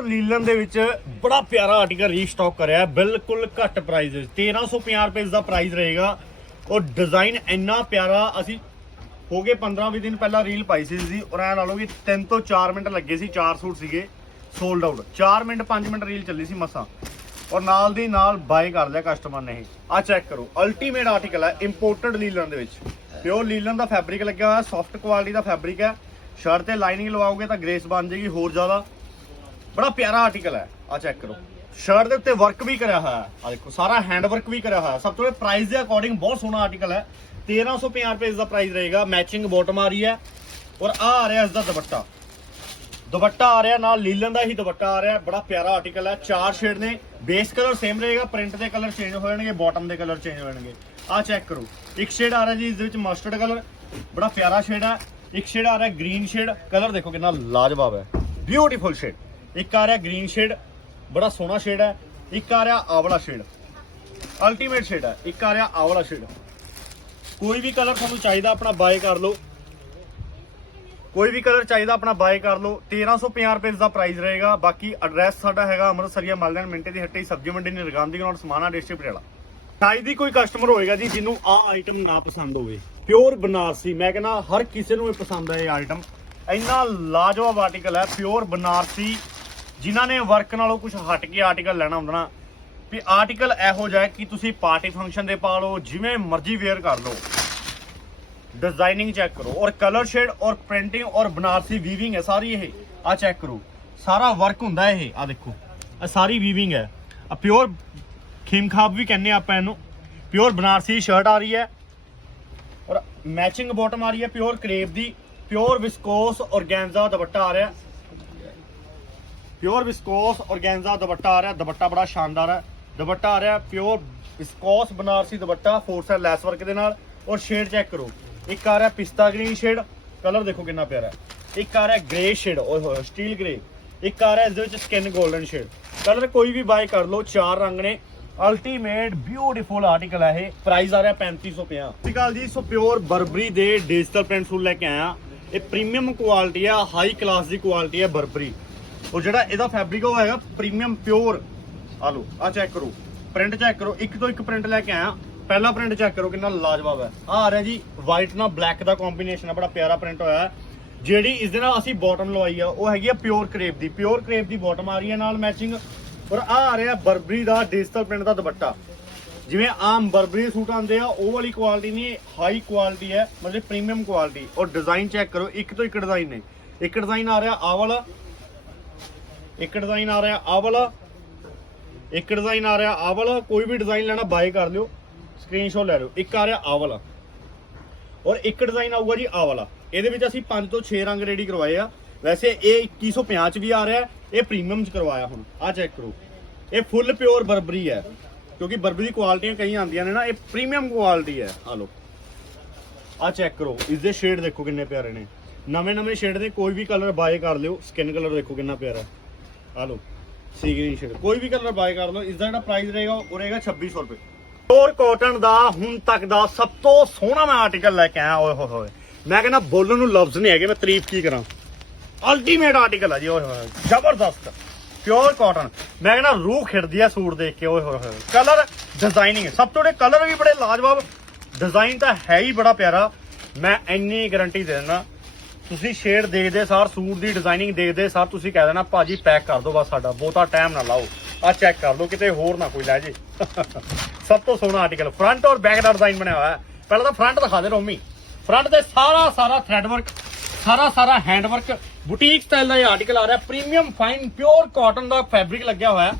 Pure linen ਦੇ ਵਿੱਚ ਬੜਾ ਪਿਆਰਾ ਆਰਟੀਕਲ ਰੀਸਟਾਕ ਕਰਿਆ ਬਿਲਕੁਲ ਘੱਟ ਪ੍ਰਾਈਸ ਵਿੱਚ। 1350 ਰੁਪਏ ਦਾ ਪ੍ਰਾਈਸ ਰਹੇਗਾ। ਔਰ ਡਿਜ਼ਾਈਨ ਇੰਨਾ ਪਿਆਰਾ, ਅਸੀਂ ਹੋ ਗਏ 15-20 ਦਿਨ ਪਹਿਲਾਂ ਰੀਲ ਪਾਈ ਸੀ ਜੀ। ਔਰ ਐ ਲਾ ਲਓ ਕਿ 3 ਤੋਂ 4 ਮਿੰਟ ਲੱਗੇ ਸੀ 4 ਸੂਟ ਸੀਗੇ। Sold out 4 minute 5 minute reel ਚੱਲੀ ਸੀ ਮਸਾਂ। ਔਰ ਨਾਲ ਦੀ ਨਾਲ ਬਾਏ ਕਰ ਲਿਆ ਕਸਟਮਰ ਨੇ ਇਹ। ਆ ਚੈੱਕ ਕਰੋ। ਅਲਟੀਮੇਟ ਆਰਟੀਕਲ ਹੈ ਇੰਪੋਰਟਡ ਲੀਲਨ ਦੇ ਵਿੱਚ। ਪਿਓਰ ਲੀਲਨ ਦਾ ਫੈਬਰਿਕ ਲੱਗਿਆ ਹੋਇਆ ਸੌਫਟ ਕੁਆਲਿਟੀ ਦਾ ਫੈਬਰਿਕ ਹੈ। ਸ਼ਰਟ ਤੇ ਲਾਈਨਿੰਗ ਲਵਾਓਗੇ ਤਾਂ ਗ੍ਰੇਸ ਬਣ ਜਾਏਗੀ ਹੋਰ ਜ਼ਿਆਦਾ। ਬੜਾ ਪਿਆਰਾ ਆਰਟੀਕਲ ਹੈ। ਆ ਚੈੱਕ ਕਰੋ। ਸ਼ਰਟ ਦੇ ਉੱਤੇ ਵਰਕ ਵੀ ਕਰਿਆ ਹੋਇਆ। ਹੈ ਆ ਦੇਖੋ, ਸਾਰਾ ਹੈਂਡ ਵਰਕ ਵੀ ਕਰਿਆ ਹੋਇਆ। ਸਭ ਤੋਂ ਪ੍ਰਾਈਸ ਦੇ ਅਕੋਰਡਿੰਗ ਬਹੁਤ ਸੋਹਣਾ ਆਰਟੀਕਲ ਹੈ। 1350 ਰੁਪਏ ਇਸ ਦਾ ਪ੍ਰਾਈਸ ਰਹੇਗਾ। ਮੈਚਿੰਗ ਬੋਟਮ ਆ ਰਹੀ ਹੈ। ਔਰ ਆ ਆ ਰਿਹਾ ਇਸ ਦਾ ਦੁਪੱਟਾ। ਦੁਪੱਟਾ ਆ ਰਿਹਾ, ਨਾਲ ਲੀਲਨ ਦਾ ਹੀ ਦੁਪੱਟਾ ਆ ਰਿਹਾ। ਬੜਾ ਪਿਆਰਾ ਆਰਟੀਕਲ ਹੈ। ਚਾਰ ਸ਼ੇਡ ਨੇ। ਬੇਸ ਕਲਰ ਸੇਮ ਰਹੇਗਾ। ਪ੍ਰਿੰਟ ਦੇ ਕਲਰ ਚੇਂਜ ਹੋ ਜਾਣਗੇ। ਬਾਟਮ ਦੇ ਕਲਰ ਚੇਂਜ ਹੋ ਜਾਣਗੇ। ਆ ਚੈੱਕ ਕਰੋ। ਇੱਕ ਸ਼ੇਡ ਆ ਰਿਹਾ ਜੀ, ਇਸ ਦੇ ਵਿੱਚ ਮਸਟਰਡ ਕਲਰ ਬੜਾ ਪਿਆਰਾ ਸ਼ੇਡ ਹੈ। ਇੱਕ ਸ਼ੇਡ ਆ ਰਿਹਾ ਗ੍ਰੀਨ ਸ਼ੇਡ ਕਲਰ ਦੇਖੋ ਕਿੰਨਾ ਲਾਜਵਾਬ ਹੈ। ਬਿਊਟੀਫੁਲ ਸ਼ੇਡ ਇੱਕ ਆ ਰਿਹਾ ਗ੍ਰੀਨ ਸ਼ੇਡ ਬੜਾ ਸੋਹਣਾ ਸ਼ੇਡ ਹੈ। ਇੱਕ ਆ ਰਿਹਾ ਆਵਲਾ ਸ਼ੇਡ ਅਲਟੀਮੇਟ ਸ਼ੇਡ ਹੈ। ਇੱਕ ਆ ਰਿਹਾ ਆਵਲਾ ਸ਼ੇਡ ਕੋਈ ਵੀ ਕਲਰ ਤੁਹਾਨੂੰ ਚਾਹੀਦਾ ਆਪਣਾ ਬਾਏ ਕਰ ਲਓ। ਕੋਈ ਵੀ ਕਲਰ ਚਾਹੀਦਾ ਆਪਣਾ ਬਾਏ ਕਰ ਲਓ। 1350 ਰੁਪਏ ਦਾ ਪ੍ਰਾਈਸ ਰਹੇਗਾ। ਬਾਕੀ ਐਡਰੈਸ ਸਾਡਾ ਹੈਗਾ ਅੰਮ੍ਰਿਤਸਰੀਆ ਮਲਦਨ ਮਿੰਟੇ ਦੀ ਹੱਟੀ, ਸਬਜ਼ੀ ਮੰਡੀ ਨੇ ਦੀ ਗਰਾਊਂਡ ਸਮਾਣਾ ਡਿਸਟ੍ਰਿਕਟ ਪਟਿਆਲਾ। ਸ਼ਾਇਦ ਹੀ ਕੋਈ ਕਸਟਮਰ ਹੋਏਗਾ ਜੀ ਜਿਹਨੂੰ ਆਹ ਆਈਟਮ ਨਾ ਪਸੰਦ ਹੋਵੇ। ਪਿਓਰ ਬਨਾਰਸੀ। ਮੈਂ ਕਹਿੰਦਾ ਹਰ ਕਿਸੇ ਨੂੰ ਇਹ ਪਸੰਦ ਹੈ ਇਹ ਆਈਟਮ ਇੰਨਾ ਲਾਜਵਾਬ ਆਰਟੀਕਲ ਹੈ। ਪਿਓਰ ਬਨਾਰਸੀ ਜਿਨ੍ਹਾਂ ਨੇ ਵਰਕ ਨਾਲੋਂ ਕੁਝ ਹਟ ਕੇ ਆਰਟੀਕਲ ਲੈਣਾ ਹੁੰਦਾ ਨਾ, ਵੀ ਆਰਟੀਕਲ ਇਹੋ ਜਿਹਾ ਕਿ ਤੁਸੀਂ ਪਾਰਟੀ ਫੰਕਸ਼ਨ ਦੇ ਪਾ ਲਓ, ਜਿਵੇਂ ਮਰਜ਼ੀ ਵੇਅਰ ਕਰ ਲਓ। ਡਿਜ਼ਾਈਨਿੰਗ ਚੈੱਕ ਕਰੋ ਔਰ ਕਲਰ ਸ਼ੇਡ ਔਰ ਪ੍ਰਿੰਟਿੰਗ ਔਰ ਬਨਾਰਸੀ ਵੀਵਿੰਗ ਹੈ, ਸਾਰੀ ਇਹ ਆ ਚੈੱਕ ਕਰੋ। ਸਾਰਾ ਵਰਕ ਹੁੰਦਾ ਇਹ ਆ ਦੇਖੋ। ਆ ਸਾਰੀ ਵੀਵਿੰਗ ਹੈ। ਆ ਪਿਓਰ ਖੀਮਖਾਬ ਵੀ ਕਹਿੰਦੇ ਆਪਾਂ ਇਹਨੂੰ। ਪਿਓਰ ਬਨਾਰਸੀ ਸ਼ਰਟ ਆ ਰਹੀ ਹੈ। ਔਰ ਮੈਚਿੰਗ ਬਾਟਮ ਆ ਰਹੀ ਹੈ ਪਿਓਰ ਕਰੇਪ ਦੀ ਪਿਓਰ ਵਿਸਕੋਸ ਔਰਗੈਂਜ਼ਾ ਦੁਪੱਟਾ ਆ ਰਿਹਾ। ਪਿਓਰ ਵਿਸਕੋਸ ਔਰਗੈਂਜ਼ਾ ਦੁਪੱਟਾ ਆ ਰਿਹਾ, ਦੁਪੱਟਾ ਬੜਾ ਸ਼ਾਨਦਾਰ ਹੈ ਦੁਪੱਟਾ ਆ ਰਿਹਾ pure viscose Banarasi dupatta four side lace work ਦੇ ਨਾਲ। ਔਰ ਸ਼ੇਡ ਚੈੱਕ ਕਰੋ। ਇੱਕ ਆ ਰਿਹਾ ਪਿਸਤਾ ਗ੍ਰੀਨ ਸ਼ੇਡ ਕਲਰ ਦੇਖੋ ਕਿੰਨਾ ਪਿਆਰਾ ਹੈ। ਇੱਕ ਆ ਰਿਹਾ ਗ੍ਰੇ ਸ਼ੇਡ ਓਏ ਹੋਏ ਸਟੀਲ ਗ੍ਰੇ ਇੱਕ ਆ ਰਿਹਾ ਇਸ ਦੇ ਵਿੱਚ ਸਕਿਨ 골ਡਨ ਸ਼ੇਡ ਕਲਰ ਕੋਈ ਵੀ ਬਾਏ ਕਰ ਲਓ, ਚਾਰ ਰੰਗ ਨੇ। ਅਲਟੀਮੇਟ ਬਿਊਟੀਫੁਲ ਆਰਟੀਕਲ ਹੈ ਇਹ। ਪ੍ਰਾਈਸ ਆ ਰਿਹਾ 3550 ਸਤਿ ਸ਼੍ਰੀ ਅਕਾਲ ਜੀ, ਸੋ ਪਿਓਰ ਬਰਬਰੀ ਦੇ ਡਿਜੀਟਲ ਪ੍ਰਿੰਟ ਸੂਟ ਲੈ ਕੇ ਆਇਆ। ਇਹ ਪ੍ਰੀਮੀਅਮ ਕੁਆਲਿਟੀ ਆ ਹਾਈ ਕਲਾਸ ਦੀ ਕੁਆਲਿਟੀ ਹੈ ਬਰਬਰੀ ਉਹ ਜਿਹੜਾ ਇਹਦਾ ਫੈਬਰਿਕ ਉਹ ਹੈਗਾ ਪ੍ਰੀਮੀਅਮ ਪਿਓਰ ਆ ਲਓ, ਆ ਚੈੱਕ ਕਰੋ। ਪ੍ਰਿੰਟ ਚੈੱਕ ਕਰੋ। ਇੱਕ ਤੋਂ ਇੱਕ ਪ੍ਰਿੰਟ ਲੈ ਕੇ ਆਇਆ। ਪਹਿਲਾ ਪ੍ਰਿੰਟ ਚੈੱਕ ਕਰੋ, ਕਿੰਨਾ ਲਾਜਵਾਬ ਹੈ। ਆ ਆ ਰਿਹਾ ਜੀ ਵਾਈਟ ਨਾਲ ਬਲੈਕ ਦਾ ਕੰਬੀਨੇਸ਼ਨ ਹੈ ਬੜਾ ਪਿਆਰਾ ਪ੍ਰਿੰਟ ਹੋਇਆ। ਹੈ ਜਿਹੜੀ ਇਸ ਦੇ ਨਾਲ ਅਸੀਂ ਬਾਟਮ ਲਵਾਈ ਆ, ਉਹ ਹੈਗੀ ਆ ਪਿਓਰ ਕਰੇਪ ਦੀ। ਪਿਓਰ ਕਰੇਪ ਦੀ ਬਾਟਮ ਆ ਰਹੀ ਹੈ, ਨਾਲ ਮੈਚਿੰਗ ਔਰ ਆ ਆ ਰਿਹਾ ਬਰਬਰੀ ਦਾ ਡਿਜੀਟਲ ਪ੍ਰਿੰਟ ਦਾ ਦੁਪੱਟਾ। ਜਿਵੇਂ ਆਮ ਬਰਬਰੀ ਦੇ ਸੂਟ ਆਉਂਦੇ ਆ, ਉਹ ਵਾਲੀ ਕੁਆਲਿਟੀ ਨਹੀਂ ਹਾਈ ਕੁਆਲਿਟੀ ਹੈ, ਮਤਲਬ ਪ੍ਰੀਮੀਅਮ ਕੁਆਲਿਟੀ ਔਰ ਡਿਜ਼ਾਈਨ ਚੈੱਕ ਕਰੋ, ਇੱਕ ਤੋਂ ਇੱਕ ਡਿਜ਼ਾਈਨ ਨੇ। ਇੱਕ ਡਿਜ਼ਾਈਨ ਆ ਰਿਹਾ ਆਹ ਵਾਲਾ ਇੱਕ ਡਿਜ਼ਾਈਨ ਆ ਰਿਹਾ ਆਹ ਵਾਲਾ, ਇੱਕ ਡਿਜ਼ਾਈਨ ਆ ਰਿਹਾ ਆਹ ਵਾਲਾ, ਕੋਈ ਵੀ ਡਿਜ਼ਾਈਨ ਲੈਣਾ ਬਾਏ ਕਰ ਲਿਓ ਸਕਰੀਨਸ਼ਾਟ ਲੈ ਲਿਓ। ਇੱਕ ਆ ਰਿਹਾ ਆਹ ਵਾਲਾ। ਔਰ ਇੱਕ ਡਿਜ਼ਾਈਨ ਆਊਗਾ ਜੀ ਆਹ ਵਾਲਾ। ਇਹਦੇ ਵਿੱਚ ਅਸੀਂ 5 ਤੋਂ 6 ਰੰਗ ਰੈਡੀ ਕਰਵਾਏ ਆ। ਵੈਸੇ ਇਹ 2150 ਚ ਵੀ ਆ ਰਿਹਾ, ਇਹ ਪ੍ਰੀਮੀਅਮ ਚ ਕਰਵਾਇਆ ਹੁਣ। ਆ ਚੈੱਕ ਕਰੋ। ਇਹ ਫੁੱਲ ਪਿਓਰ ਬਰਬਰੀ ਹੈ, ਕਿਉਂਕਿ ਬਰਬਰੀ ਕੁਆਲਿਟੀਆਂ ਕਈ ਆਉਂਦੀਆਂ ਨੇ ਨਾ, ਇਹ ਪ੍ਰੀਮੀਅਮ ਕੁਆਲਿਟੀ ਹੈ। ਆ ਲਓ। ਆ ਚੈੱਕ ਕਰੋ। ਇਸ ਦੇ ਸ਼ੇਡ ਦੇਖੋ ਕਿੰਨੇ ਪਿਆਰੇ ਨੇ। ਨਵੇਂ ਨਵੇਂ ਸ਼ੇਡ ਦੇ ਕੋਈ ਵੀ ਕਲਰ ਬਾਏ ਕਰ ਲਿਓ ਸਕਿਨ ਕਲਰ ਦੇਖੋ ਕਿੰਨਾ ਪਿਆਰਾ ਆ ਲਓ ਸੀ ਗ੍ਰੀਨ ਸ਼ੇਡ ਕੋਈ ਵੀ ਕਲਰ ਬਾਏ ਕਰ ਲਓ ਇਸ ਦਾ ਜਿਹੜਾ ਪ੍ਰਾਈਸ ਰਹੇਗਾ ਉਹ ਰਹੇਗਾ 2600 ਰੁਪਏ। ਪਿਓਰ ਕਾਟਨ ਦਾ ਹੁਣ ਤੱਕ ਦਾ ਸਭ ਤੋਂ ਸੋਹਣਾ ਮੈਂ ਆਰਟੀਕਲ ਲੈ ਕੇ ਆਇਆ, ਓਏ ਹੋਏ ਹੋਏ। ਮੈਂ ਕਹਿੰਦਾ ਬੋਲਣ ਨੂੰ ਲਫ਼ਜ਼ ਨਹੀਂ ਹੈਗੇ, ਮੈਂ ਤਾਰੀਫ ਕੀ ਕਰਾਂ? ਅਲਟੀਮੇਟ ਆਰਟੀਕਲ ਆ ਜੀ, ਓਏ ਹੋਏ ਜ਼ਬਰਦਸਤ। ਪਿਓਰ ਕਾਟਨ ਮੈਂ ਕਹਿੰਦਾ ਰੂਹ ਖਿੜਦੀ ਆ ਸੂਟ ਦੇਖ ਕੇ, ਓਏ ਹੋਏ ਹੋਏ। ਕਲਰ ਡਿਜ਼ਾਈਨਿੰਗ ਸਭ ਤੋਂ ਜਿਹੜੇ ਕਲਰ ਵੀ ਬੜੇ ਲਾਜਵਾਬ। ਡਿਜ਼ਾਈਨ ਤਾਂ ਹੈ ਹੀ ਬੜਾ ਪਿਆਰਾ। ਮੈਂ ਇੰਨੀ ਗਾਰੰਟੀ ਦੇ ਦਿੰਦਾ। ਤੁਸੀਂ ਸ਼ੇਡ ਦੇਖਦੇ ਸਾਰ, ਸੂਟ ਦੀ ਡਿਜ਼ਾਈਨਿੰਗ ਦੇਖਦੇ ਸਾਰ, ਤੁਸੀਂ ਕਹਿ ਦੇਣਾ, ਭਾਜੀ ਪੈਕ ਕਰ ਦਿਓ ਬਸ ਸਾਡਾ, ਬਹੁਤਾ ਟਾਈਮ ਨਾ ਲਾਓ। ਆ ਚੈੱਕ ਕਰ ਲਓ, ਕਿਤੇ ਹੋਰ ਨਾ ਕੋਈ ਲੈ ਜੇ। ਸਭ ਤੋਂ ਸੋਹਣਾ ਆਰਟੀਕਲ ਫਰੰਟ ਔਰ ਬੈਕ ਦਾ ਡਿਜ਼ਾਈਨ ਬਣਿਆ ਹੋਇਆ। ਹੈ ਪਹਿਲਾਂ ਤਾਂ ਫਰੰਟ ਦਿਖਾ ਦੇ ਰੋਮੀ। ਫਰੰਟ ਤੇ ਸਾਰਾ ਸਾਰਾ ਥ੍ਰੈਡ ਵਰਕ ਸਾਰਾ ਸਾਰਾ ਹੈਂਡ ਵਰਕ ਬੁਟੀਕ ਸਟਾਈਲ ਦਾ ਇਹ ਆਰਟੀਕਲ ਆ ਰਿਹਾ। ਪ੍ਰੀਮੀਅਮ ਫਾਈਨ ਪਿਓਰ ਕਾਟਨ ਦਾ ਫੈਬਰਿਕ ਲੱਗਿਆ ਹੋਇਆ।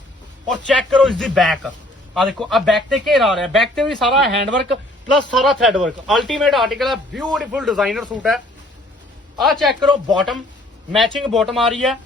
ਔਰ ਚੈੱਕ ਕਰੋ ਇਸ ਦੀ ਬੈਕ ਆ ਦੇਖੋ ਆ ਬੈਕ ਤੇ ਘੇਰਾ ਆ ਰਿਹਾ। ਬੈਕ ਤੇ ਵੀ ਸਾਰਾ ਹੈਂਡ ਵਰਕ ਪਲੱਸ ਸਾਰਾ ਥ੍ਰੈਡ ਵਰਕ ਅਲਟੀਮੇਟ ਆਰਟੀਕਲ ਹੈ ਬਿਊਟੀਫੁਲ ਡਿਜ਼ਾਈਨਰ ਸੂਟ ਹੈ। ਆ ਚੈੱਕ ਕਰੋ ਬਾਟਮ ਮੈਚਿੰਗ ਬਾਟਮ ਆ ਰਹੀ ਹੈ।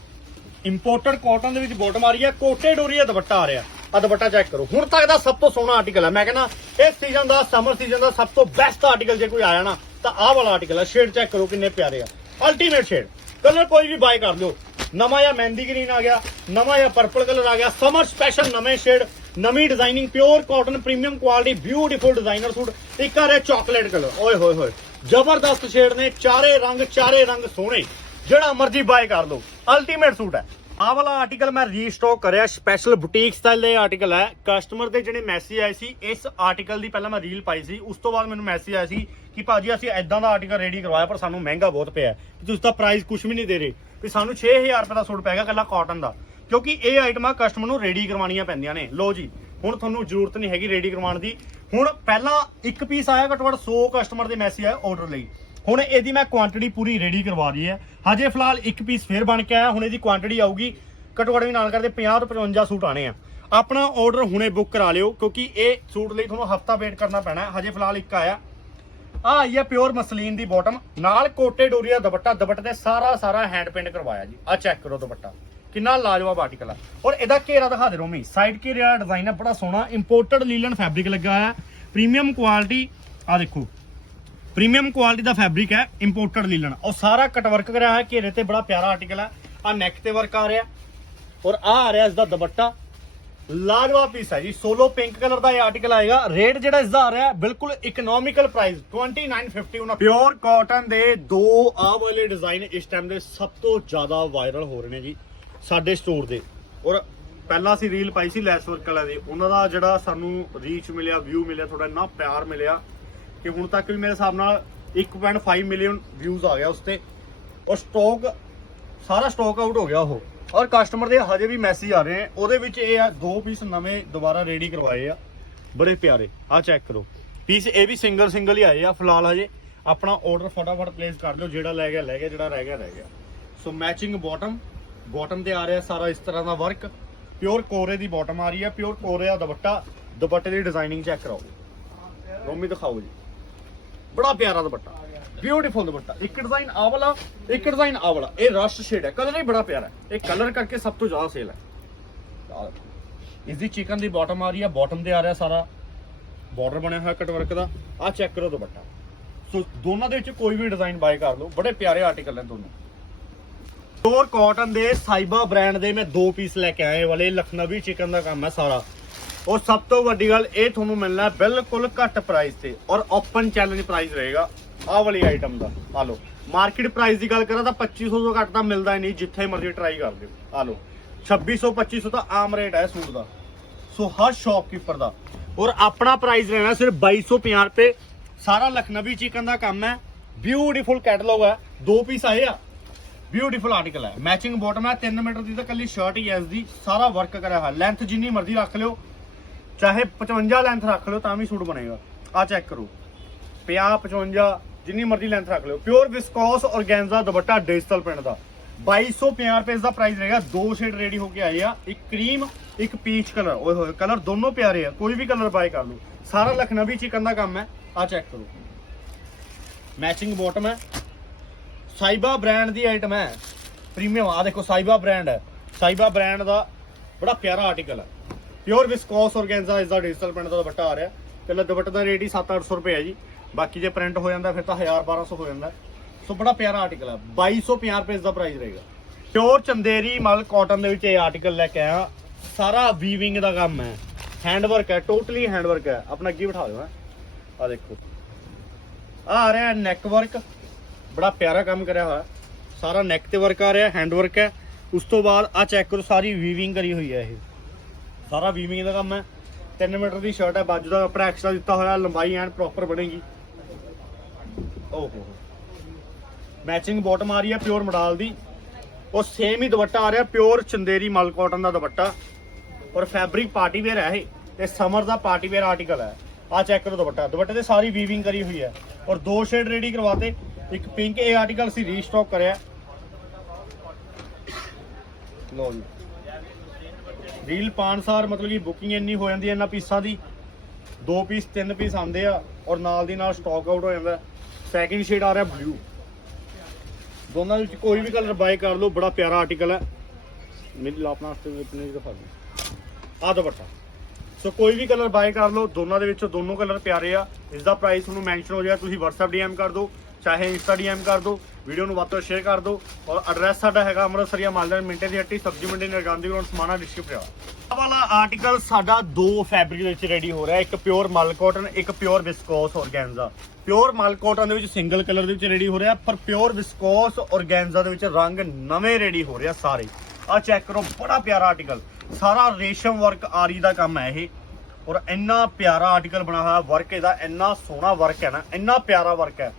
ਇੰਪੋਰਟਡ ਕਾਟਨ ਦੇ ਵਿੱਚ ਬਾਟਮ ਆ ਰਹੀ ਹੈ। ਕੋਟੇ ਡੋਰੀ ਦਾ ਦੁਪੱਟਾ ਆ ਰਿਹਾ। ਆ ਦੁਪੱਟਾ ਚੈੱਕ ਕਰੋ। ਹੁਣ ਤੱਕ ਦਾ ਸਭ ਤੋਂ ਸੋਹਣਾ ਆਰਟੀਕਲ ਹੈ ਮੈਂ ਕਹਿੰਦਾ ਇਸ ਸੀਜ਼ਨ ਦਾ ਸਮਰ ਸੀਜ਼ਨ ਦਾ ਸਭ ਤੋਂ ਬੈਸਟ ਆਰਟੀਕਲ ਜੇ ਕੋਈ ਆਇਆ ਨਾ, ਤਾਂ ਆਹ ਵਾਲਾ ਆਰਟੀਕਲ ਹੈ ਸ਼ੇਡ ਚੈੱਕ ਕਰੋ ਕਿੰਨੇ ਪਿਆਰੇ ਆ। ਅਲਟੀਮੇਟ ਸ਼ੇਡ ਕਲਰ ਕੋਈ ਵੀ ਬਾਏ ਕਰ ਲਿਓ ਨਵਾਂ ਜਾਂ ਮਹਿੰਦੀ ਗ੍ਰੀਨ ਆ ਗਿਆ, ਨਵਾਂ ਜਾਂ ਪਰਪਲ ਕਲਰ ਆ ਗਿਆ। ਸਮਰ ਸਪੈਸ਼ਲ ਨਵੇਂ ਸ਼ੇਡ ਨਵੀਂ designing pure cotton premium quality beautiful designer suit ਇੱਕ ਆ ਰਿਹਾ ਚਾਕਲੇਟ ਕਲਰ ਓਏ ਹੋਏ ਹੋਏ। ਜ਼ਬਰਦਸਤ ਸ਼ੇਡ ਨੇ ਚਾਰੇ ਰੰਗ ਚਾਰੇ ਰੰਗ ਸੋਹਣੇ ਜਿਹੜਾ ਮਰਜ਼ੀ ਬਾਏ ਕਰ ਲਓ ਅਲਟੀਮੇਟ ਸੂਟ ਹੈ ਆਹ ਵਾਲਾ ਆਰਟੀਕਲ ਮੈਂ ਰੀਸਟਾਕ ਕਰਿਆ ਸਪੈਸ਼ਲ ਬੁਟੀਕ ਸਟਾਈਲ ਦੇ ਆਰਟੀਕਲ ਹੈ। ਕਸਟਮਰ ਦੇ ਜਿਹੜੇ ਮੈਸੇਜ ਆਏ ਸੀ, ਇਸ ਆਰਟੀਕਲ ਦੀ ਪਹਿਲਾਂ ਮੈਂ ਰੀਲ ਪਾਈ ਸੀ। ਉਸ ਤੋਂ ਬਾਅਦ ਮੈਨੂੰ ਮੈਸੇਜ ਆਇਆ ਸੀ ਕਿ ਭਾਜੀ ਅਸੀਂ ਐਦਾਂ ਦਾ ਆਰਟੀਕਲ ਰੈਡੀ ਕਰਵਾਇਆ, ਪਰ ਸਾਨੂੰ ਮਹਿੰਗਾ ਬਹੁਤ ਪਿਆ ਹੈ। ਕਿ ਤੁਸੀਂ ਤਾਂ ਪ੍ਰਾਈਸ ਕੁਝ ਵੀ ਨਹੀਂ ਦੇ ਰਹੇ। ਵੀ ਸਾਨੂੰ 6000 ਰੁਪਏ ਦਾ ਸੂਟ ਪੈ ਗਿਆ ਕੱਲਾ ਕਾਟਨ ਦਾ। ਕਿਉਂਕਿ ਇਹ ਆਈਟਮਾਂ ਕਸਟਮਰ ਨੂੰ ਰੈਡੀ ਕਰਵਾਉਣੀਆਂ ਪੈਂਦੀਆਂ ਨੇ। ਲੋ ਜੀ ਹੁਣ ਤੁਹਾਨੂੰ ਜ਼ਰੂਰਤ ਨਹੀਂ ਹੈਗੀ ਰੈਡੀ ਕਰਵਾਉਣ ਦੀ। ਹੁਣ ਪਹਿਲਾਂ ਇੱਕ ਪੀਸ ਆਇਆ ਘੱਟੋ ਘੱਟ 100 ਕਸਟਮਰ ਦੇ ਮੈਸੇਜ ਆਏ ਆਰਡਰ ਲਈ। ਹੁਣ ਇਹਦੀ ਮੈਂ ਕੁਆਂਟੀਟੀ ਪੂਰੀ ਰੈਡੀ ਕਰਵਾ ਰਹੀ ਹੈ। ਹਜੇ ਫਿਲਹਾਲ ਇੱਕ ਪੀਸ ਫੇਰ ਬਣ ਕੇ ਆਇਆ, ਹੁਣ ਇਹਦੀ ਕੁਆਂਟੀਟੀ ਆਊਗੀ ਘੱਟੋ ਘੱਟ ਵੀ ਨਾਲ ਕਰਦੇ 50 ਤੋਂ 55 ਸੂਟ ਆਣੇ ਆ। ਆਪਣਾ ਆਰਡਰ ਹੁਣੇ ਬੁੱਕ ਕਰਾ ਲਿਓ, ਕਿਉਂਕਿ ਇਹ ਸੂਟ ਲਈ ਤੁਹਾਨੂੰ ਹਫਤਾ ਵੇਟ ਕਰਨਾ ਪੈਣਾ ਹਜੇ ਫਿਲਹਾਲ ਇੱਕ ਆਇਆ। ਆ ਆਈ ਹੈ ਪਿਓਰ ਮਸਲੀਨ ਦੀ ਬਾਟਮ ਨਾਲ ਕੋਟੇ ਡੋਰੀਆ ਦੁਪੱਟਾ, ਦੁਪੱਟੇ ਤੇ ਸਾਰਾ ਸਾਰਾ ਹੈਂਡ ਪੇਂਟ ਕਰਵਾਇਆ ਜੀ। ਆ ਚੈੱਕ ਕਰੋ ਦੁਪੱਟਾ। ਕਿੰਨਾ ਲਾਜਵਾਬ ਆਰਟੀਕਲ ਆ। ਔਰ ਇਹਦਾ ਘੇਰਾ ਦਿਖਾ ਦੇ ਰੋਮੀ। ਸਾਈਡ ਘੇਰੇ ਡਿਜ਼ਾਈਨ ਹੈ ਬੜਾ ਸੋਹਣਾ। ਇੰਪੋਰਟਡ ਲੀਲਨ ਫੈਬਰਿਕ ਲੱਗਾ ਹੋਇਆ। ਪ੍ਰੀਮੀਅਮ ਕੁਆਲਿਟੀ ਆ ਦੇਖੋ। ਪ੍ਰੀਮੀਅਮ ਕੁਆਲਿਟੀ ਦਾ ਫੈਬਰਿਕ ਹੈ ਇੰਪੋਰਟਡ ਲੀਲਨ। ਔਰ ਸਾਰਾ ਕਟ ਵਰਕ ਕਰਿਆ ਹੋਇਆ, ਘੇਰੇ ਤੇ ਬੜਾ ਪਿਆਰਾ ਆਰਟੀਕਲ ਹੈ ਆ ਨੈਕ ਤੇ ਵਰਕ ਆ ਰਿਹਾ। ਔਰ ਆ ਆ ਰਿਹਾ ਇਸ ਦਾ ਦੁਪੱਟਾ। ਲਾਜਵਾਬ ਪੀਸ ਹੈ ਜੀ। ਸੋਲੋ ਪਿੰਕ ਕਲਰ ਦਾ ਇਹ ਆਰਟੀਕਲ ਆਏਗਾ। ਰੇਟ ਜਿਹੜਾ ਇਸ ਦਾ ਆ ਰਿਹਾ, ਬਿਲਕੁਲ ਇਕਨੋਮਿਕਲ ਪ੍ਰਾਈਸ 2950 ਉਹਨਾਂ ਪਿਓਰ ਕਾਟਨ ਦੇ ਦੋ ਆਹ ਵਾਲੇ ਡਿਜ਼ਾਈਨ ਇਸ ਟਾਈਮ ਦੇ ਸਭ ਤੋਂ ਜ਼ਿਆਦਾ ਵਾਇਰਲ ਹੋ ਰਹੇ ਨੇ ਜੀ। ਸਾਡੇ ਸਟੋਰ ਦੇ। ਔਰ ਪਹਿਲਾਂ ਅਸੀਂ ਰੀਲ ਪਾਈ ਸੀ ਲੈਸ ਵਰਕ ਵਾਲਾ ਦੀ। ਉਹਨਾਂ ਦਾ ਜਿਹੜਾ ਸਾਨੂੰ ਰੀਚ ਮਿਲਿਆ ਵਿਊ ਮਿਲਿਆ ਥੋੜਾ ਇੰਨਾ ਪਿਆਰ ਮਿਲਿਆ ਕਿ ਹੁਣ ਤੱਕ ਵੀ ਮੇਰੇ ਹਿਸਾਬ ਨਾਲ 1.5 ਮਿਲੀਅਨ ਵਿਊਜ਼ ਆ ਗਿਆ ਉਸ ਤੇ। ਔਰ ਸਟਾਕ ਸਾਰਾ ਸਟਾਕ ਆਊਟ ਹੋ ਗਿਆ ਉਹ। ਔਰ ਕਸਟਮਰ ਦੇ ਹਜੇ ਵੀ ਮੈਸੇਜ ਆ ਰਹੇ ਨੇ ਉਹਦੇ ਵਿੱਚ ਇਹ ਆ, ਦੋ ਪੀਸ ਨਵੇਂ ਦੁਬਾਰਾ ਰੈਡੀ ਕਰਵਾਏ ਆ। ਬੜੇ ਪਿਆਰੇ। ਆ ਚੈੱਕ ਕਰੋ। ਪੀਸ ਇਹ ਵੀ ਸਿੰਗਲ ਸਿੰਗਲ ਹੀ ਆਏ ਆ, ਫਿਲਹਾਲ ਹਜੇ। ਆਪਣਾ ਆਰਡਰ ਫਟਾਫਟ ਪਲੇਸ ਕਰ ਦਿਓ। ਜਿਹੜਾ ਲੈ ਗਿਆ ਲੈ ਗਿਆ, ਜਿਹੜਾ ਰਹਿ ਗਿਆ ਰਹਿ ਗਿਆ। ਸੋ ਮੈਚਿੰਗ ਬਾਟਮ ਬਾਟਮ ਤੇ ਆ ਰਿਹਾ ਸਾਰਾ ਇਸ ਤਰ੍ਹਾਂ ਦਾ ਵਰਕ ਪਿਓਰ ਕੋਰੇ ਦੀ ਬਾਟਮ ਆ ਰਹੀ ਹੈ ਪਿਓਰ ਕੋਰੇ ਦਾ ਦੁਪੱਟਾ। ਦੁਪੱਟੇ ਦੀ ਡਿਜ਼ਾਈਨਿੰਗ ਚੈੱਕ ਕਰਾਓ। ਰੋਮੀ ਦਿਖਾਓ ਜੀ। ਬੜਾ ਪਿਆਰਾ ਦੁਪੱਟਾ। ਬਿਊਟੀਫੁਲ ਦੁਪੱਟਾ। ਇੱਕ ਡਿਜ਼ਾਈਨ ਆ ਵਾਲਾ ਇੱਕ ਡਿਜ਼ਾਈਨ ਆ ਵਾਲਾ ਇਹ ਰਸ਼ ਸ਼ੇਡ ਹੈ। ਕਲਰ ਹੀ ਬੜਾ ਪਿਆਰਾ ਹੈ। ਇਹ ਕਲਰ ਕਰਕੇ ਸਭ ਤੋਂ ਜ਼ਿਆਦਾ ਸੇਲ ਹੈ। ਆਹ ਇਸ ਦੀ ਚਿਕਨ ਦੀ ਬਾਟਮ ਆ ਰਹੀ ਹੈ। ਬਾਟਮ ਤੇ ਆ ਰਿਹਾ ਸਾਰਾ। ਬਾਰਡਰ ਬਣਿਆ ਹੋਇਆ ਕਟਵਰਕ ਦਾ। ਆ ਚੈੱਕ ਕਰੋ ਦੁਪੱਟਾ। ਸੋ ਦੋਨਾਂ ਦੇ ਵਿੱਚ ਕੋਈ ਵੀ ਡਿਜ਼ਾਈਨ ਬਾਏ ਕਰ ਲਓ। ਬੜੇ ਪਿਆਰੇ ਆਰਟੀਕਲ ਨੇ ਦੋਨੋਂ। ਪਿਓਰ ਕਾਟਨ ਦੇ ਸਾਈਬਾ ਬ੍ਰਾਂਡ ਦੇ ਮੈਂ ਦੋ ਪੀਸ ਲੈ ਕੇ ਆਏ ਇਹ ਵਾਲੇ, ਲਖਨਵੀ ਚਿਕਨ ਦਾ ਕੰਮ ਹੈ ਸਾਰਾ। ਔਰ ਸਭ ਤੋਂ ਵੱਡੀ ਗੱਲ, ਇਹ ਤੁਹਾਨੂੰ ਮਿਲਣਾ ਬਿਲਕੁਲ ਘੱਟ ਪ੍ਰਾਈਸ ਤੇ ਔਰ ਓਪਨ ਚੈਲੰਜ ਪ੍ਰਾਈਸ ਰਹੇਗਾ। ਆਹ ਵਾਲੀ ਆਈਟਮ ਦਾ, ਆ ਲਓ। ਮਾਰਕੀਟ ਪ੍ਰਾਈਸ ਦੀ ਗੱਲ ਕਰਾਂ ਤਾਂ 2500 ਤੋਂ ਘੱਟ ਤਾਂ ਮਿਲਦਾ ਹੀ ਨਹੀਂ, ਜਿੱਥੇ ਮਰਜ਼ੀ ਟਰਾਈ ਕਰ ਲਿਓ ਆ ਲਓ। 2600 2500 ਤਾਂ ਆਮ ਰੇਟ ਹੈ ਸੂਟ ਦਾ। ਸੋ ਹਰ ਸ਼ਾਪਕੀਪਰ ਦਾ। ਔਰ ਆਪਣਾ ਪ੍ਰਾਈਸ ਰਹਿਣਾ ਸਿਰਫ 2250 ਰੁਪਏ। ਸਾਰਾ ਲਖਨਵੀ ਚਿਕਨ ਦਾ ਕੰਮ ਹੈ। ਬਿਊਟੀਫੁਲ ਕੈਟਲੌਗ ਹੈ। ਦੋ ਪੀਸ ਆਏ ਆ। ਬਿਊਟੀਫੁਲ ਆਰਟੀਕਲ ਹੈ। ਮੈਚਿੰਗ ਬਾਟਮ ਹੈ। 3 ਮੀਟਰ ਦੀ ਤਾਂ ਕੱਲੀ ਸ਼ਰਟ ਹੀ ਐ ਇਸ ਦੀ। ਸਾਰਾ ਵਰਕ ਕਰਿਆ ਹੋਇਆ। ਲੈਂਥ ਜਿੰਨੀ ਮਰਜ਼ੀ ਰੱਖ ਲਿਓ। ਚਾਹੇ 55 ਲੈਂਥ ਰੱਖ ਲਿਓ, ਤਾਂ ਵੀ ਸੂਟ ਬਣੇਗਾ। ਆ ਚੈੱਕ ਕਰੋ। 50 55 ਜਿੰਨੀ ਮਰਜ਼ੀ ਲੈਂਥ ਰੱਖ ਲਿਓ। Pure viscose organza dupatta digital print ਦਾ। 2250 ਰੁਪਏ ਦਾ ਪ੍ਰਾਈਸ ਰਹੇਗਾ। ਦੋ ਸ਼ੇਡ ਰੈਡੀ ਹੋ ਕੇ ਆਏ ਆ। ਇੱਕ ਕਰੀਮ ਇੱਕ ਪੀਚ ਕਲਰ ਓਏ ਹੋਏ ਕਲਰ ਦੋਨੋਂ ਪਿਆਰੇ ਆ। ਕੋਈ ਵੀ ਕਲਰ ਬਾਏ ਕਰ ਲਓ। ਸਾਰਾ ਲਖਨਵੀ ਚਿਕਨ ਦਾ ਕੰਮ ਹੈ। ਆ ਚੈੱਕ ਕਰੋ। ਮੈਚਿੰਗ ਬਾਟਮ ਹੈ। ਸਾਈਬਾ ਬ੍ਰਾਂਡ ਦੀ ਆਈਟਮ ਹੈ। ਪ੍ਰੀਮੀਅਮ ਆ ਦੇਖੋ ਸਾਈਬਾ ਬ੍ਰਾਂਡ ਹੈ। ਸਾਈਬਾ ਬ੍ਰਾਂਡ ਦਾ ਬੜਾ ਪਿਆਰਾ ਆਰਟੀਕਲ ਹੈ। ਪਿਓਰ ਵਿਸਕੋਸ ਔਰਗੈਂਜ਼ਾ ਇਸ ਦਾ ਡਿਜੀਟਲ ਪ੍ਰਿੰਟ ਦਾ ਦੁਪੱਟਾ ਆ ਰਿਹਾ। ਪਹਿਲਾ ਦੁਪੱਟੇ ਦਾ ਰੇਟ ਹੀ 7-800 ਰੁਪਏ ਹੈ ਜੀ। ਬਾਕੀ ਜੇ ਪ੍ਰਿੰਟ ਹੋ ਜਾਂਦਾ, ਫਿਰ ਤਾਂ 1000-1200 ਹੋ ਜਾਂਦਾ। ਸੋ ਬੜਾ ਪਿਆਰਾ ਆਰਟੀਕਲ ਹੈ। 2250 ਰੁਪਏ ਦਾ ਪ੍ਰਾਈਸ ਰਹੇਗਾ। ਪਿਓਰ ਚੰਦੇਰੀ ਮਲ ਕਾਟਨ ਦੇ ਵਿੱਚ ਇਹ ਆਰਟੀਕਲ ਲੈ ਕੇ ਆਇਆ। ਸਾਰਾ ਵੀਵਿੰਗ ਦਾ ਕੰਮ ਹੈ। ਹੈਂਡ ਵਰਕ ਹੈ ਟੋਟਲੀ ਹੈਂਡ ਵਰਕ ਹੈ। ਆਪਣਾ ਅੱਗੇ ਬਿਠਾ ਦਿਓ ਆ ਦੇਖੋ। ਆ ਆ ਰਿਹਾ ਨੈਕ ਵਰਕ ਬੜਾ ਪਿਆਰਾ ਕੰਮ ਕਰਿਆ ਹੋਇਆ। ਸਾਰਾ ਨੈਕ ਤੇ ਵਰਕ ਆ ਰਿਹਾ ਹੈਂਡ ਵਰਕ ਹੈ। ਉਸ ਤੋਂ ਬਾਅਦ ਆ ਚੈੱਕ ਕਰੋ, ਸਾਰੀ ਵੀਵਿੰਗ ਕਰੀ ਹੋਈ ਹੈ ਇਹ। ਸਾਰਾ ਵੀਵਿੰਗ ਦਾ ਕੰਮ ਹੈ। 3 ਮੀਟਰ ਦੀ ਸ਼ਰਟ ਹੈ, ਬਾਜੂ ਦਾ ਕੱਪੜਾ ਐਕਸਟਰਾ ਦਿੱਤਾ ਹੋਇਆ, ਲੰਬਾਈ ਐਂਡ ਪ੍ਰੋਪਰ ਬਣੇਗੀ। ਓਹੋ। ਮੈਚਿੰਗ ਬਾਟਮ ਆ ਰਹੀ ਹੈ ਪਿਓਰ ਮਡਾਲ ਦੀ। ਉਹ ਸੇਮ ਹੀ ਦੁਪੱਟਾ ਆ ਰਿਹਾ ਪਿਓਰ ਚੰਦੇਰੀ ਮਲ ਕਾਟਨ ਦਾ ਦੁਪੱਟਾ। ਔਰ ਫੈਬਰਿਕ ਪਾਰਟੀ ਵੇਅਰ ਹੈ ਇਹ। ਤੇ ਸਮਰ ਦਾ ਪਾਰਟੀ ਵੇਅਰ ਆਰਟੀਕਲ ਹੈ। ਆ ਚੈੱਕ ਕਰੋ ਦੁਪੱਟਾ। ਦੁਪੱਟੇ ਤੇ ਸਾਰੀ ਵੀਵਿੰਗ ਕਰੀ ਹੋਈ ਹੈ। ਔਰ ਦੋ ਸ਼ੇਡ ਰੈਡੀ ਕਰਵਾਤੇ। ਇੱਕ ਪਿੰਕ ਇਹ ਆਰਟੀਕਲ ਸੀ ਰੀਸਟਾਕ ਕਰਿਆ। ਲੋ ਜੀ। ਰੀਲ ਪਾਨਸਾਰ ਮਤਲਬ ਕਿ ਬੁਕਿੰਗ ਇੰਨੀ ਹੋ ਜਾਂਦੀ ਹੈ ਇਹਨਾਂ ਪੀਸਾਂ ਦੀ। ਦੋ ਪੀਸ ਤਿੰਨ ਪੀਸ ਆਉਂਦੇ ਆ ਔਰ ਨਾਲ ਦੀ ਨਾਲ ਸਟਾਕ ਆਊਟ ਹੋ ਜਾਂਦਾ ਸੈਕਿੰਡ ਸ਼ੇਡ ਆ ਰਿਹਾ ਬਲੂ ਦੋਨਾਂ ਵਿੱਚ ਕੋਈ ਵੀ ਕਲਰ ਬਾਈ ਕਰ ਲਓ ਬੜਾ ਪਿਆਰਾ ਆਰਟੀਕਲ ਹੈ। ਮੇਰੀ ਲਾਪ ਨਾਲ ਤੇ ਆਪਣੇ ਦਿਖਾ ਦਿਓ ਆ ਦੁਪੱਟਾ। ਸੋ ਕੋਈ ਵੀ ਕਲਰ ਬਾਈ ਕਰ ਲਓ ਦੋਨਾਂ ਦੇ ਵਿੱਚੋਂ ਦੋਨੋਂ ਕਲਰ ਪਿਆਰੇ ਆ। ਇਸ ਦਾ ਪ੍ਰਾਈਸ ਤੁਹਾਨੂੰ ਮੈਂਸ਼ਨ ਹੋ ਜਾਏਗਾ ਤੁਸੀਂ WhatsApp DM ਕਰ ਦਿਓ। ਚਾਹੇ Insta DM ਕਰ ਦਿਓ ਵੀਡੀਓ ਨੂੰ ਵੱਧ ਤੋਂ ਸ਼ੇਅਰ ਕਰ ਦਿਓ ਔਰ ਐਡਰੈਸ ਸਾਡਾ ਹੈਗਾ ਅੰਮ੍ਰਿਤਸਰੀਆ ਮਾਲਦਾਰ ਮਿੰਟੇ ਦੀ ਹੱਟੀ, ਸਬਜ਼ੀ ਮੰਡੀ ਨਰਗਾਂਦੀ ਗਰਾਊਂਡ ਸਮਾਣਾ ਡਿਸਟ੍ਰਿਕਟ ਆ ਵਾਲਾ ਆਰਟੀਕਲ ਸਾਡਾ ਦੋ ਫੈਬਰਿਕ ਦੇ ਵਿੱਚ ਰੈਡੀ ਹੋ ਰਿਹਾ, ਇੱਕ ਪਿਓਰ ਮਲ ਕਾਟਨ ਇੱਕ pure viscose organza pure mul cotton ਦੇ ਵਿੱਚ ਸਿੰਗਲ ਕਲਰ ਦੇ ਵਿੱਚ ਰੈਡੀ ਹੋ ਰਿਹਾ, ਪਰ ਪਿਓਰ ਵਿਸਕੋਸ ਔਰਗੈਂਜ਼ਾ ਦੇ ਵਿੱਚ ਰੰਗ ਨਵੇਂ ਰੈਡੀ ਹੋ ਰਿਹਾ ਸਾਰੇ। ਆ ਚੈੱਕ ਕਰੋ, ਬੜਾ ਪਿਆਰਾ ਆਰਟੀਕਲ ਸਾਰਾ ਰੇਸ਼ਮ ਵਰਕ ਆਰੀ ਦਾ ਕੰਮ ਹੈ ਇਹ। ਔਰ ਇੰਨਾ ਪਿਆਰਾ ਆਰਟੀਕਲ ਬਣਾ ਹੋਇਆ ਵਰਕ ਇਹਦਾ ਇੰਨਾ ਸੋਹਣਾ ਵਰਕ ਹੈ ਨਾ, ਇੰਨਾ ਪਿਆਰਾ ਵਰਕ ਹੈ।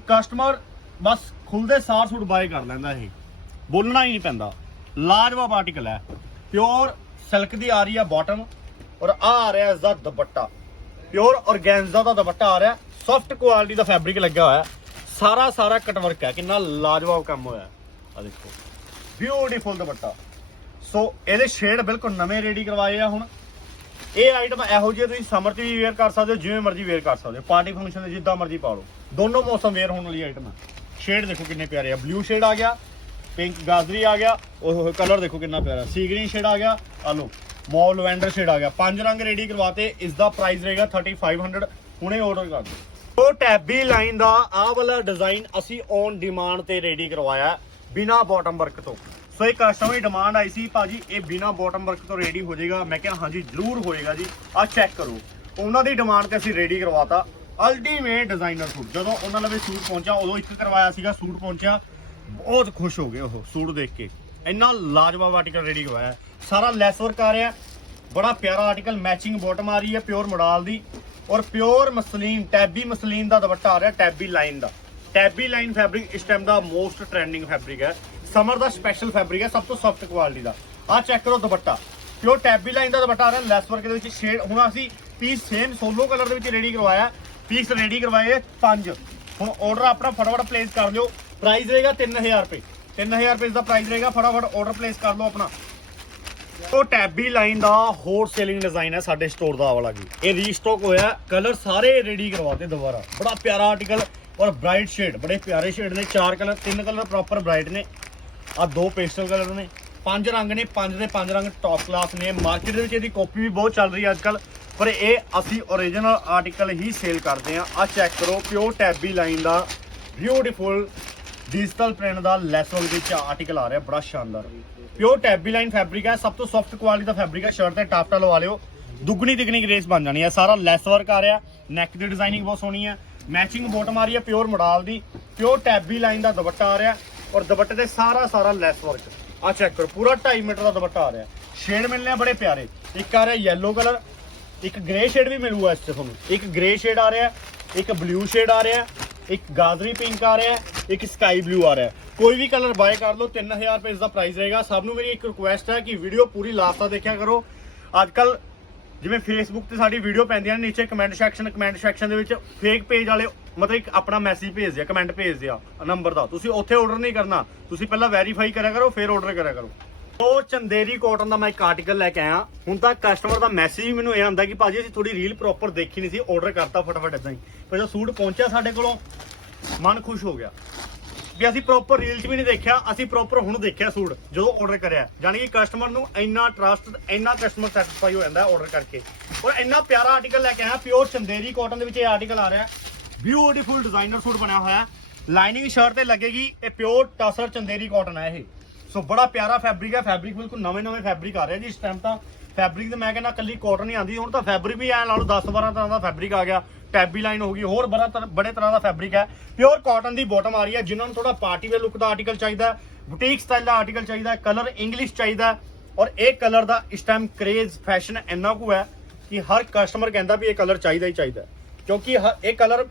ਕਸਟਮਰ ਬਸ ਖੁੱਲਦੇ ਸਾਰ ਸੂਟ ਬਾਏ ਕਰ ਲੈਂਦਾ ਇਹ। ਬੋਲਣਾ ਹੀ ਨਹੀਂ ਪੈਂਦਾ। ਲਾਜਵਾਬ ਆਰਟੀਕਲ ਹੈ। ਪਿਓਰ ਸਿਲਕ ਦੀ ਆ ਰਹੀ ਹੈ ਬਾਟਮ ਔਰ ਆ ਆ ਰਿਹਾ ਇਸ ਦਾ ਦੁਪੱਟਾ। ਪਿਓਰ ਔਰਗੈਂਜ਼ਾ ਦਾ ਦੁਪੱਟਾ ਆ ਰਿਹਾ। ਸੌਫਟ ਕੁਆਲਿਟੀ ਦਾ ਫੈਬਰਿਕ ਲੱਗਿਆ ਹੋਇਆ। ਸਾਰਾ ਸਾਰਾ ਕਟਵਰਕ ਹੈ। ਕਿੰਨਾ ਲਾਜਵਾਬ ਕੰਮ ਹੋਇਆ। ਆ ਦੇਖੋ। ਬਿਊਟੀਫੁਲ ਦੁਪੱਟਾ। ਸੋ ਇਹਦੇ ਸ਼ੇਡ ਬਿਲਕੁਲ ਨਵੇਂ ਰੈਡੀ ਕਰਵਾਏ ਆ ਹੁਣ। ਇਹ ਆਈਟਮ ਇਹੋ ਜਿਹੀ ਤੁਸੀਂ ਸਮਰ 'ਚ ਵੀ ਵੇਅਰ ਕਰ ਸਕਦੇ ਹੋ, ਜਿਵੇਂ ਮਰਜ਼ੀ ਵੇਅਰ ਕਰ ਸਕਦੇ ਹੋ। ਪਾਰਟੀ ਫੰਕਸ਼ਨ ਦੇ ਜਿੱਦਾਂ ਮਰਜ਼ੀ ਪਾ ਲਓ। ਦੋਨੋਂ ਮੌਸਮ ਵੇਅਰ ਹੋਣ ਵਾਲੀ ਆਈਟਮ ਹੈ ਸ਼ੇਡ ਦੇਖੋ ਕਿੰਨੇ ਪਿਆਰੇ ਆ। ਬਲੂ ਸ਼ੇਡ ਆ ਗਿਆ ਪਿੰਕ ਗਾਜਰੀ ਆ ਗਿਆ, ਉਹ ਕਲਰ ਦੇਖੋ ਕਿੰਨਾ ਪਿਆਰਾ। ਸੀ ਗ੍ਰੀਨ ਸ਼ੇਡ ਆ ਗਿਆ, ਆ ਲਓ। ਮੌਵ ਲਵੈਂਡਰ ਸ਼ੇਡ ਆ ਗਿਆ। ਪੰਜ ਰੰਗ ਰੈਡੀ ਕਰਵਾਤੇ ਇਸ ਦਾ ਪ੍ਰਾਈਸ ਰਹੇਗਾ 3500 ਹੁਣੇ ਆਰਡਰ ਕਰ ਦਿਓ। ਉਹ ਟੈਬੀ ਲਾਈਨ ਦਾ ਆਹ ਵਾਲਾ ਡਿਜ਼ਾਈਨ ਅਸੀਂ ਔਨ ਡਿਮਾਂਡ ਤੇ ਰੈਡੀ ਕਰਵਾਇਆ ਬਿਨਾ ਬਾਟਮ ਵਰਕ ਤੋਂ। ਸੋ ਇਹ ਕਸਟਮਰ ਦੀ ਡਿਮਾਂਡ ਆਈ ਸੀ, ਭਾਜੀ ਇਹ ਬਿਨਾ ਬਾਟਮ ਵਰਕ ਤੋਂ ਰੈਡੀ ਹੋ ਜਾਏਗਾ। ਮੈਂ ਕਿਹਾ ਹਾਂਜੀ, ਜ਼ਰੂਰ ਹੋਏਗਾ ਜੀ। ਆਹ ਚੈੱਕ ਕਰੋ। ਉਹਨਾਂ ਦੀ ਡਿਮਾਂਡ ਤੇ ਅਸੀਂ ਰੈਡੀ ਕਰਵਾਤਾ। ਅਲਟੀਮੇਟ ਡਿਜ਼ਾਈਨਰ ਸੂਟ, ਜਦੋਂ ਉਹਨਾਂ ਲਵੇ ਸੂਟ ਪਹੁੰਚਿਆ, ਉਦੋਂ ਇੱਕ ਕਰਵਾਇਆ ਸੀਗਾ, ਸੂਟ ਪਹੁੰਚਿਆ। ਬਹੁਤ ਖੁਸ਼ ਹੋ ਗਏ ਉਹ ਸੂਟ ਦੇਖ ਕੇ। ਇੰਨਾ ਲਾਜਵਾਬ ਆਰਟੀਕਲ ਰੈਡੀ ਕਰਵਾਇਆ। ਸਾਰਾ ਲੈਸ ਵਰਕ ਆ ਰਿਹਾ। ਬੜਾ ਪਿਆਰਾ ਆਰਟੀਕਲ ਮੈਚਿੰਗ ਬਾਟਮ ਆ ਰਹੀ ਹੈ ਪਿਓਰ ਮੋਡਲ ਦੀ। ਔਰ ਪਿਓਰ ਮਸਲੀਨ ਟੈਬੀ ਮਸਲੀਨ ਦਾ ਦੁਪੱਟਾ ਆ ਰਿਹਾ ਟੈਬੀ ਲਾਈਨ ਦਾ। ਟੈਬੀ ਲਾਈਨ ਫੈਬਰਿਕ ਇਸ ਟਾਈਮ ਦਾ ਮੋਸਟ ਟ੍ਰੈਂਡਿੰਗ ਫੈਬਰਿਕ ਹੈ। ਸਮਰ ਦਾ ਸਪੈਸ਼ਲ ਫੈਬਰਿਕ ਹੈ, ਸਭ ਤੋਂ ਸੌਫਟ ਕੁਆਲਿਟੀ ਦਾ। ਆਹ ਚੈੱਕ ਕਰੋ ਦੁਪੱਟਾ। ਪਿਓਰ ਟੈਬੀ ਲਾਈਨ ਦਾ ਦੁਪੱਟਾ ਆ ਰਿਹਾ ਲੈਸ ਵਰਕ ਦੇ ਵਿੱਚ ਸ਼ੇਡ ਹੁਣ ਅਸੀਂ ਪੀਸ ਸੇਮ ਸੋਲੋ ਕਲਰ ਦੇ ਵਿੱਚ ਰੈਡੀ ਕਰਵਾਇਆ। ਪੀਸ ਰੈਡੀ ਕਰਵਾਏ ਪੰਜ। ਹੁਣ ਆਰਡਰ ਆਪਣਾ ਫਟਾਫਟ ਪਲੇਸ ਕਰ ਲਿਓ। ਪ੍ਰਾਈਸ ਰਹੇਗਾ 3000 ਰੁਪਏ। 3000 ਰੁਪਏ ਦਾ ਪ੍ਰਾਈਸ ਰਹੇਗਾ, ਫਟਾਫਟ ਆਰਡਰ ਪਲੇਸ ਕਰ ਲਓ ਆਪਣਾ। ਉਹ ਟੈਬੀ ਲਾਈਨ ਦਾ ਹੋਰ ਸੇਲਿੰਗ ਡਿਜ਼ਾਈਨ ਹੈ ਸਾਡੇ ਸਟੋਰ ਦਾ ਆਹ ਵਾਲਾ ਜੀ। ਇਹ ਰੀਸਟਾਕ ਹੋਇਆ ਕਲਰ ਸਾਰੇ ਰੈਡੀ ਕਰਵਾਤੇ ਦੁਬਾਰਾ। ਬੜਾ ਪਿਆਰਾ ਆਰਟੀਕਲ ਔਰ ਬ੍ਰਾਈਟ ਸ਼ੇਡ ਬੜੇ ਪਿਆਰੇ ਸ਼ੇਡ ਨੇ, ਚਾਰ ਕਲਰ ਤਿੰਨ ਕਲਰ ਪ੍ਰੋਪਰ ਬ੍ਰਾਈਟ ਨੇ। ਆ ਦੋ ਪੇਸਟਲ ਕਲਰ ਨੇ। ਪੰਜ ਰੰਗ ਨੇ, ਪੰਜ ਦੇ ਪੰਜ ਰੰਗ ਟੌਪ ਕਲਾਸ ਨੇ। ਮਾਰਕੀਟ ਦੇ ਵਿੱਚ ਇਹਦੀ ਕਾਪੀ ਵੀ ਬਹੁਤ ਚੱਲ ਰਹੀ ਹੈ ਅੱਜਕੱਲ ਪਰ ਇਹ ਅਸੀਂ ਓਰੀਜਨਲ ਆਰਟੀਕਲ ਹੀ ਸੇਲ ਕਰਦੇ ਆ ਆ ਚੈੱਕ ਕਰੋ ਪਿਓਰ ਟੈਬੀ ਲਾਈਨ ਦਾ ਬਿਊਟੀਫੁਲ ਡਿਜੀਟਲ ਪ੍ਰਿੰਟ ਦਾ ਲੈਸ ਵਾਲ ਵਿੱਚ ਆਰਟੀਕਲ ਆ ਰਿਹਾ, ਬੜਾ ਸ਼ਾਨਦਾਰ। ਪਿਓਰ ਟੈਬੀ ਲਾਈਨ ਫੈਬਰਿਕ ਹੈ, ਸਭ ਤੋਂ ਸੌਫਟ ਕੁਆਲਿਟੀ ਦਾ ਫੈਬਰਿਕ ਹੈ। ਸ਼ਰਟ ਤੇ ਟਾਫਟਾ ਲਵਾ ਲਿਓ। ਦੁੱਗਣੀ ਤਿਗਣੀ ਗ੍ਰੇਸ ਬਣ ਜਾਣੀ ਹੈ। ਸਾਰਾ ਲੈਸ ਵਰਕ ਆ ਰਿਹਾ। ਨੈਕ ਦੀ ਡਿਜ਼ਾਈਨਿੰਗ ਬਹੁਤ ਸੋਹਣੀ ਹੈ। ਮੈਚਿੰਗ ਬੋਟਮ ਆ ਰਹੀ ਹੈ ਪਿਓਰ ਮੋਡਲ ਦੀ। ਪਿਓਰ ਟੈਬੀ ਲਾਈਨ ਦਾ ਦੁਪੱਟਾ ਆ ਰਿਹਾ। ਔਰ ਦੁਪੱਟੇ ਤੇ ਸਾਰਾ ਸਾਰਾ ਲੈਸ ਵਰਕ ਆ ਚੈੱਕ ਕਰੋ, ਪੂਰਾ 2.5 ਮੀਟਰ ਦਾ ਦੁਪੱਟਾ ਆ ਰਿਹਾ। ਸ਼ੇਡ ਮਿਲਨੇ ਆ ਬੜੇ ਪਿਆਰੇ। ਇੱਕ ਆ ਰਿਹਾ ਯੈਲੋ ਕਲਰ ਇੱਕ ਗ੍ਰੇ ਸ਼ੇਡ ਵੀ ਮਿਲੂਗਾ ਇਸ 'ਤੇ ਤੁਹਾਨੂੰ। ਇੱਕ ਗ੍ਰੇ ਸ਼ੇਡ ਆ ਰਿਹਾ, ਇੱਕ ਬਲੂ ਸ਼ੇਡ ਆ ਰਿਹਾ, ਇੱਕ ਗਾਜਰੀ ਪਿੰਕ ਆ ਰਿਹਾ, ਇੱਕ ਸਕਾਈ ਬਲੂ ਆ ਰਿਹਾ। ਕੋਈ ਵੀ ਕਲਰ ਬਾਏ ਕਰ ਲਓ 3000 ਰੁਪਏ ਇਸ ਦਾ ਪ੍ਰਾਈਸ ਰਹੇਗਾ। ਸਭ ਨੂੰ ਮੇਰੀ ਇੱਕ ਰਿਕੁਐਸਟ ਹੈ ਕਿ ਵੀਡੀਓ ਪੂਰੀ ਲਾਸਟ ਤੱਕ ਦੇਖਿਆ ਕਰੋ। ਅੱਜ ਕੱਲ ਜਿਵੇਂ ਫੇਸਬੁੱਕ ਤੇ ਸਾਡੀ ਵੀਡੀਓ ਪੈਂਦੀਆਂ ਨੇ, ਨੀਚੇ ਕਮੈਂਟ ਸੈਕਸ਼ਨ ਕਮੈਂਟ ਸੈਕਸ਼ਨ ਦੇ ਵਿੱਚ ਫੇਕ ਪੇਜ ਵਾਲੇ, ਮਤਲਬ ਇੱਕ ਆਪਣਾ ਮੈਸੇਜ ਭੇਜਦੇ ਆ ਕਮੈਂਟ ਭੇਜਦੇ ਆ ਨੰਬਰ ਦਾ। ਤੁਸੀਂ ਉੱਥੇ ਆਰਡਰ ਨਹੀਂ ਕਰਨਾ। ਤੁਸੀਂ ਪਹਿਲਾਂ ਵੈਰੀਫਾਈ ਕਰਿਆ ਕਰੋ, ਫਿਰ ਆਰਡਰ ਕਰਿਆ ਕਰੋ। ਉਹ ਚੰਦੇਰੀ ਕਾਟਨ ਦਾ ਮੈਂ ਇੱਕ ਆਰਟੀਕਲ ਲੈ ਕੇ ਆਇਆ। ਹੁਣ ਤਾਂ ਕਸਟਮਰ ਦਾ ਮੈਸੇਜ ਮੈਨੂੰ ਇਹ ਆਉਂਦਾ ਕਿ ਭਾਜੀ ਅਸੀਂ ਥੋੜੀ ਰੀਲ ਪ੍ਰੋਪਰ ਦੇਖੀ ਨਹੀਂ ਸੀ ਆਰਡਰ ਕਰਤਾ ਫਟਾਫਟ ਇਦਾਂ ਹੀ। ਪਰ ਜਦੋਂ ਸੂਟ ਪਹੁੰਚਿਆ ਸਾਡੇ ਕੋਲੋਂ, ਮਨ ਖੁਸ਼ ਹੋ ਗਿਆ। ਵੀ ਅਸੀਂ ਪ੍ਰੋਪਰ ਰੀਲ 'ਚ ਵੀ ਨਹੀਂ ਦੇਖਿਆ, ਅਸੀਂ ਪ੍ਰੋਪਰ ਹੁਣ ਦੇਖਿਆ ਸੂਟ, ਜਦੋਂ ਆਰਡਰ ਕਰਿਆ। ਯਾਨੀ ਕਿ ਕਸਟਮਰ ਨੂੰ ਇੰਨਾ ਟਰਸਟ ਇੰਨਾ ਕਸਟਮਰ ਸੈਟੀਸਫਾਈ ਹੋ ਜਾਂਦਾ ਆਰਡਰ ਕਰਕੇ। ਔਰ ਇੰਨਾ ਪਿਆਰਾ ਆਰਟੀਕਲ ਲੈ ਕੇ ਆਇਆ ਪਿਓਰ ਚੰਦੇਰੀ ਕਾਟਨ ਦੇ ਵਿੱਚ ਇਹ ਆਰਟੀਕਲ ਆ ਰਿਹਾ ਬਿਊਟੀਫੁਲ ਡਿਜ਼ਾਈਨਰ ਸੂਟ ਬਣਿਆ ਹੋਇਆ ਲਾਈਨਿੰਗ ਸ਼ਰਟ ਤੇ ਲੱਗੇਗੀ, ਇਹ ਪਿਓਰ ਟਸਰ ਚੰਦੇਰੀ ਕਾਟਨ ਹੈ ਇਹ। ਸੋ ਬੜਾ ਪਿਆਰਾ ਫੈਬਰਿਕ ਹੈ ਫੈਬਰਿਕ ਬਿਲਕੁਲ ਨਵੇਂ ਨਵੇਂ ਫੈਬਰਿਕ ਆ ਰਹੇ ਜੀ ਇਸ ਟਾਈਮ ਤਾਂ। ਫੈਬਰਿਕ ਤੇ ਮੈਂ ਕਹਿੰਦਾ ਕੱਲੀ ਕਾਟਨ ਹੀ ਆਂਦੀ ਹੁਣ ਤਾਂ ਫੈਬਰਿਕ ਵੀ ਐ ਲਾ ਲਓ 10 12 ਤਰ੍ਹਾਂ ਦਾ ਫੈਬਰਿਕ ਆ ਗਿਆ। ਟੈਬੀ ਲਾਈਨ ਹੋ ਗਈ, ਹੋਰ ਬੜਾ ਤਰ੍ਹਾਂ- ਬੜੇ ਤਰ੍ਹਾਂ ਦਾ ਫੈਬਰਿਕ ਹੈ ਪਿਓਰ ਕਾਟਨ ਦੀ ਬੋਟਮ ਆ ਰਹੀ ਹੈ, ਜਿਨ੍ਹਾਂ ਨੂੰ ਥੋੜਾ ਪਾਰਟੀ ਵੇਅਰ ਲੁੱਕ ਦਾ ਆਰਟੀਕਲ ਚਾਹੀਦਾ ਹੈ ਬੁਟੀਕ ਸਟਾਈਲ ਦਾ ਆਰਟੀਕਲ ਚਾਹੀਦਾ ਹੈ ਕਲਰ ਇੰਗਲਿਸ਼ ਚਾਹੀਦਾ ਹੈ, ਔਰ ਇਹ ਕਲਰ ਦਾ ਇਸ ਟਾਈਮ ਕ੍ਰੇਜ਼ ਫੈਸ਼ਨ ਇੰਨਾ ਕੁ ਹੈ ਕਿ ਹਰ ਕਸਟਮਰ ਕਹਿੰਦਾ ਵੀ ਇਹ ਕਲਰ ਚਾਹੀਦਾ ਹੀ ਚਾਹੀਦਾ ਹੈ। ਕਿਉਂਕਿ ਹ- ਇਹ ਕਲਰ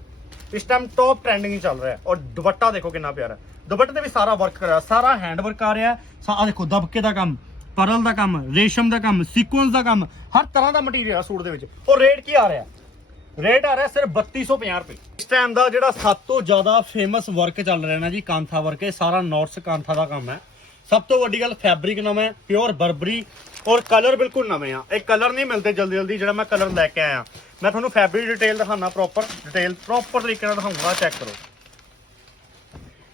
ਇਸ ਟਾਈਮ ਟੌਪ ਟ੍ਰੈਂਡਿੰਗ ਚੱਲ ਰਿਹਾ ਹੈ, ਔਰ ਦੁਪੱਟਾ ਦੇਖੋ ਕਿੰਨਾ ਪਿਆਰਾ ਹੈ। ਦੁਪੱਟੇ ਤੇ ਵੀ ਸਾਰਾ ਵਰਕ ਕਰਿਆ, ਸਾਰਾ ਹੈਂਡ ਵਰਕ ਆ ਰਿਹਾ ਆ ਦੇਖੋ ਦਬਕੇ ਦਾ ਕੰਮ ਪਰਲ ਦਾ ਕੰਮ, ਰੇਸ਼ਮ ਦਾ ਕੰਮ ਸੀਕੁਐਂਸ ਦਾ ਕੰਮ, ਹਰ ਤਰ੍ਹਾਂ ਦਾ ਮਟੀਰੀਅਲ ਸੂਟ ਦੇ ਵਿੱਚ, ਔਰ ਰੇਟ ਕੀ ਆ ਰਿਹਾ ਰੇਟ ਆ ਰਿਹਾ ਸਿਰਫ 3250 ਰੁਪਏ। ਇਸ ਟਾਈਮ ਦਾ ਜਿਹੜਾ ਸਭ ਤੋਂ ਜ਼ਿਆਦਾ ਫੇਮਸ ਵਰਕ ਚੱਲ ਰਿਹਾ ਨਾ ਜੀ, ਕਾਂਥਾ ਵਰਕ ਇਹ ਸਾਰਾ ਨੌਰਥ ਕਾਂਥਾ ਦਾ ਕੰਮ ਹੈ। ਸਭ ਤੋਂ ਵੱਡੀ ਗੱਲ ਫੈਬਰਿਕ ਨਵਾਂ ਹੈ ਪਿਓਰ ਬਰਬਰੀ ਔਰ ਕਲਰ ਬਿਲਕੁਲ ਨਵੇਂ ਆ। ਇਹ ਕਲਰ ਨਹੀਂ ਮਿਲਦੇ ਜਲਦੀ ਜਲਦੀ, ਜਿਹੜਾ ਮੈਂ ਕਲਰ ਲੈ ਕੇ ਆਇਆ। ਮੈਂ ਤੁਹਾਨੂੰ ਫੈਬਰਿਕ ਡਿਟੇਲ ਦਿਖਾਉਣਾ ਪ੍ਰੋਪਰ ਡਿਟੇਲ ਪ੍ਰੋਪਰ ਤਰੀਕੇ ਨਾਲ ਦਿਖਾਉਂਗਾ ਚੈੱਕ ਕਰੋ।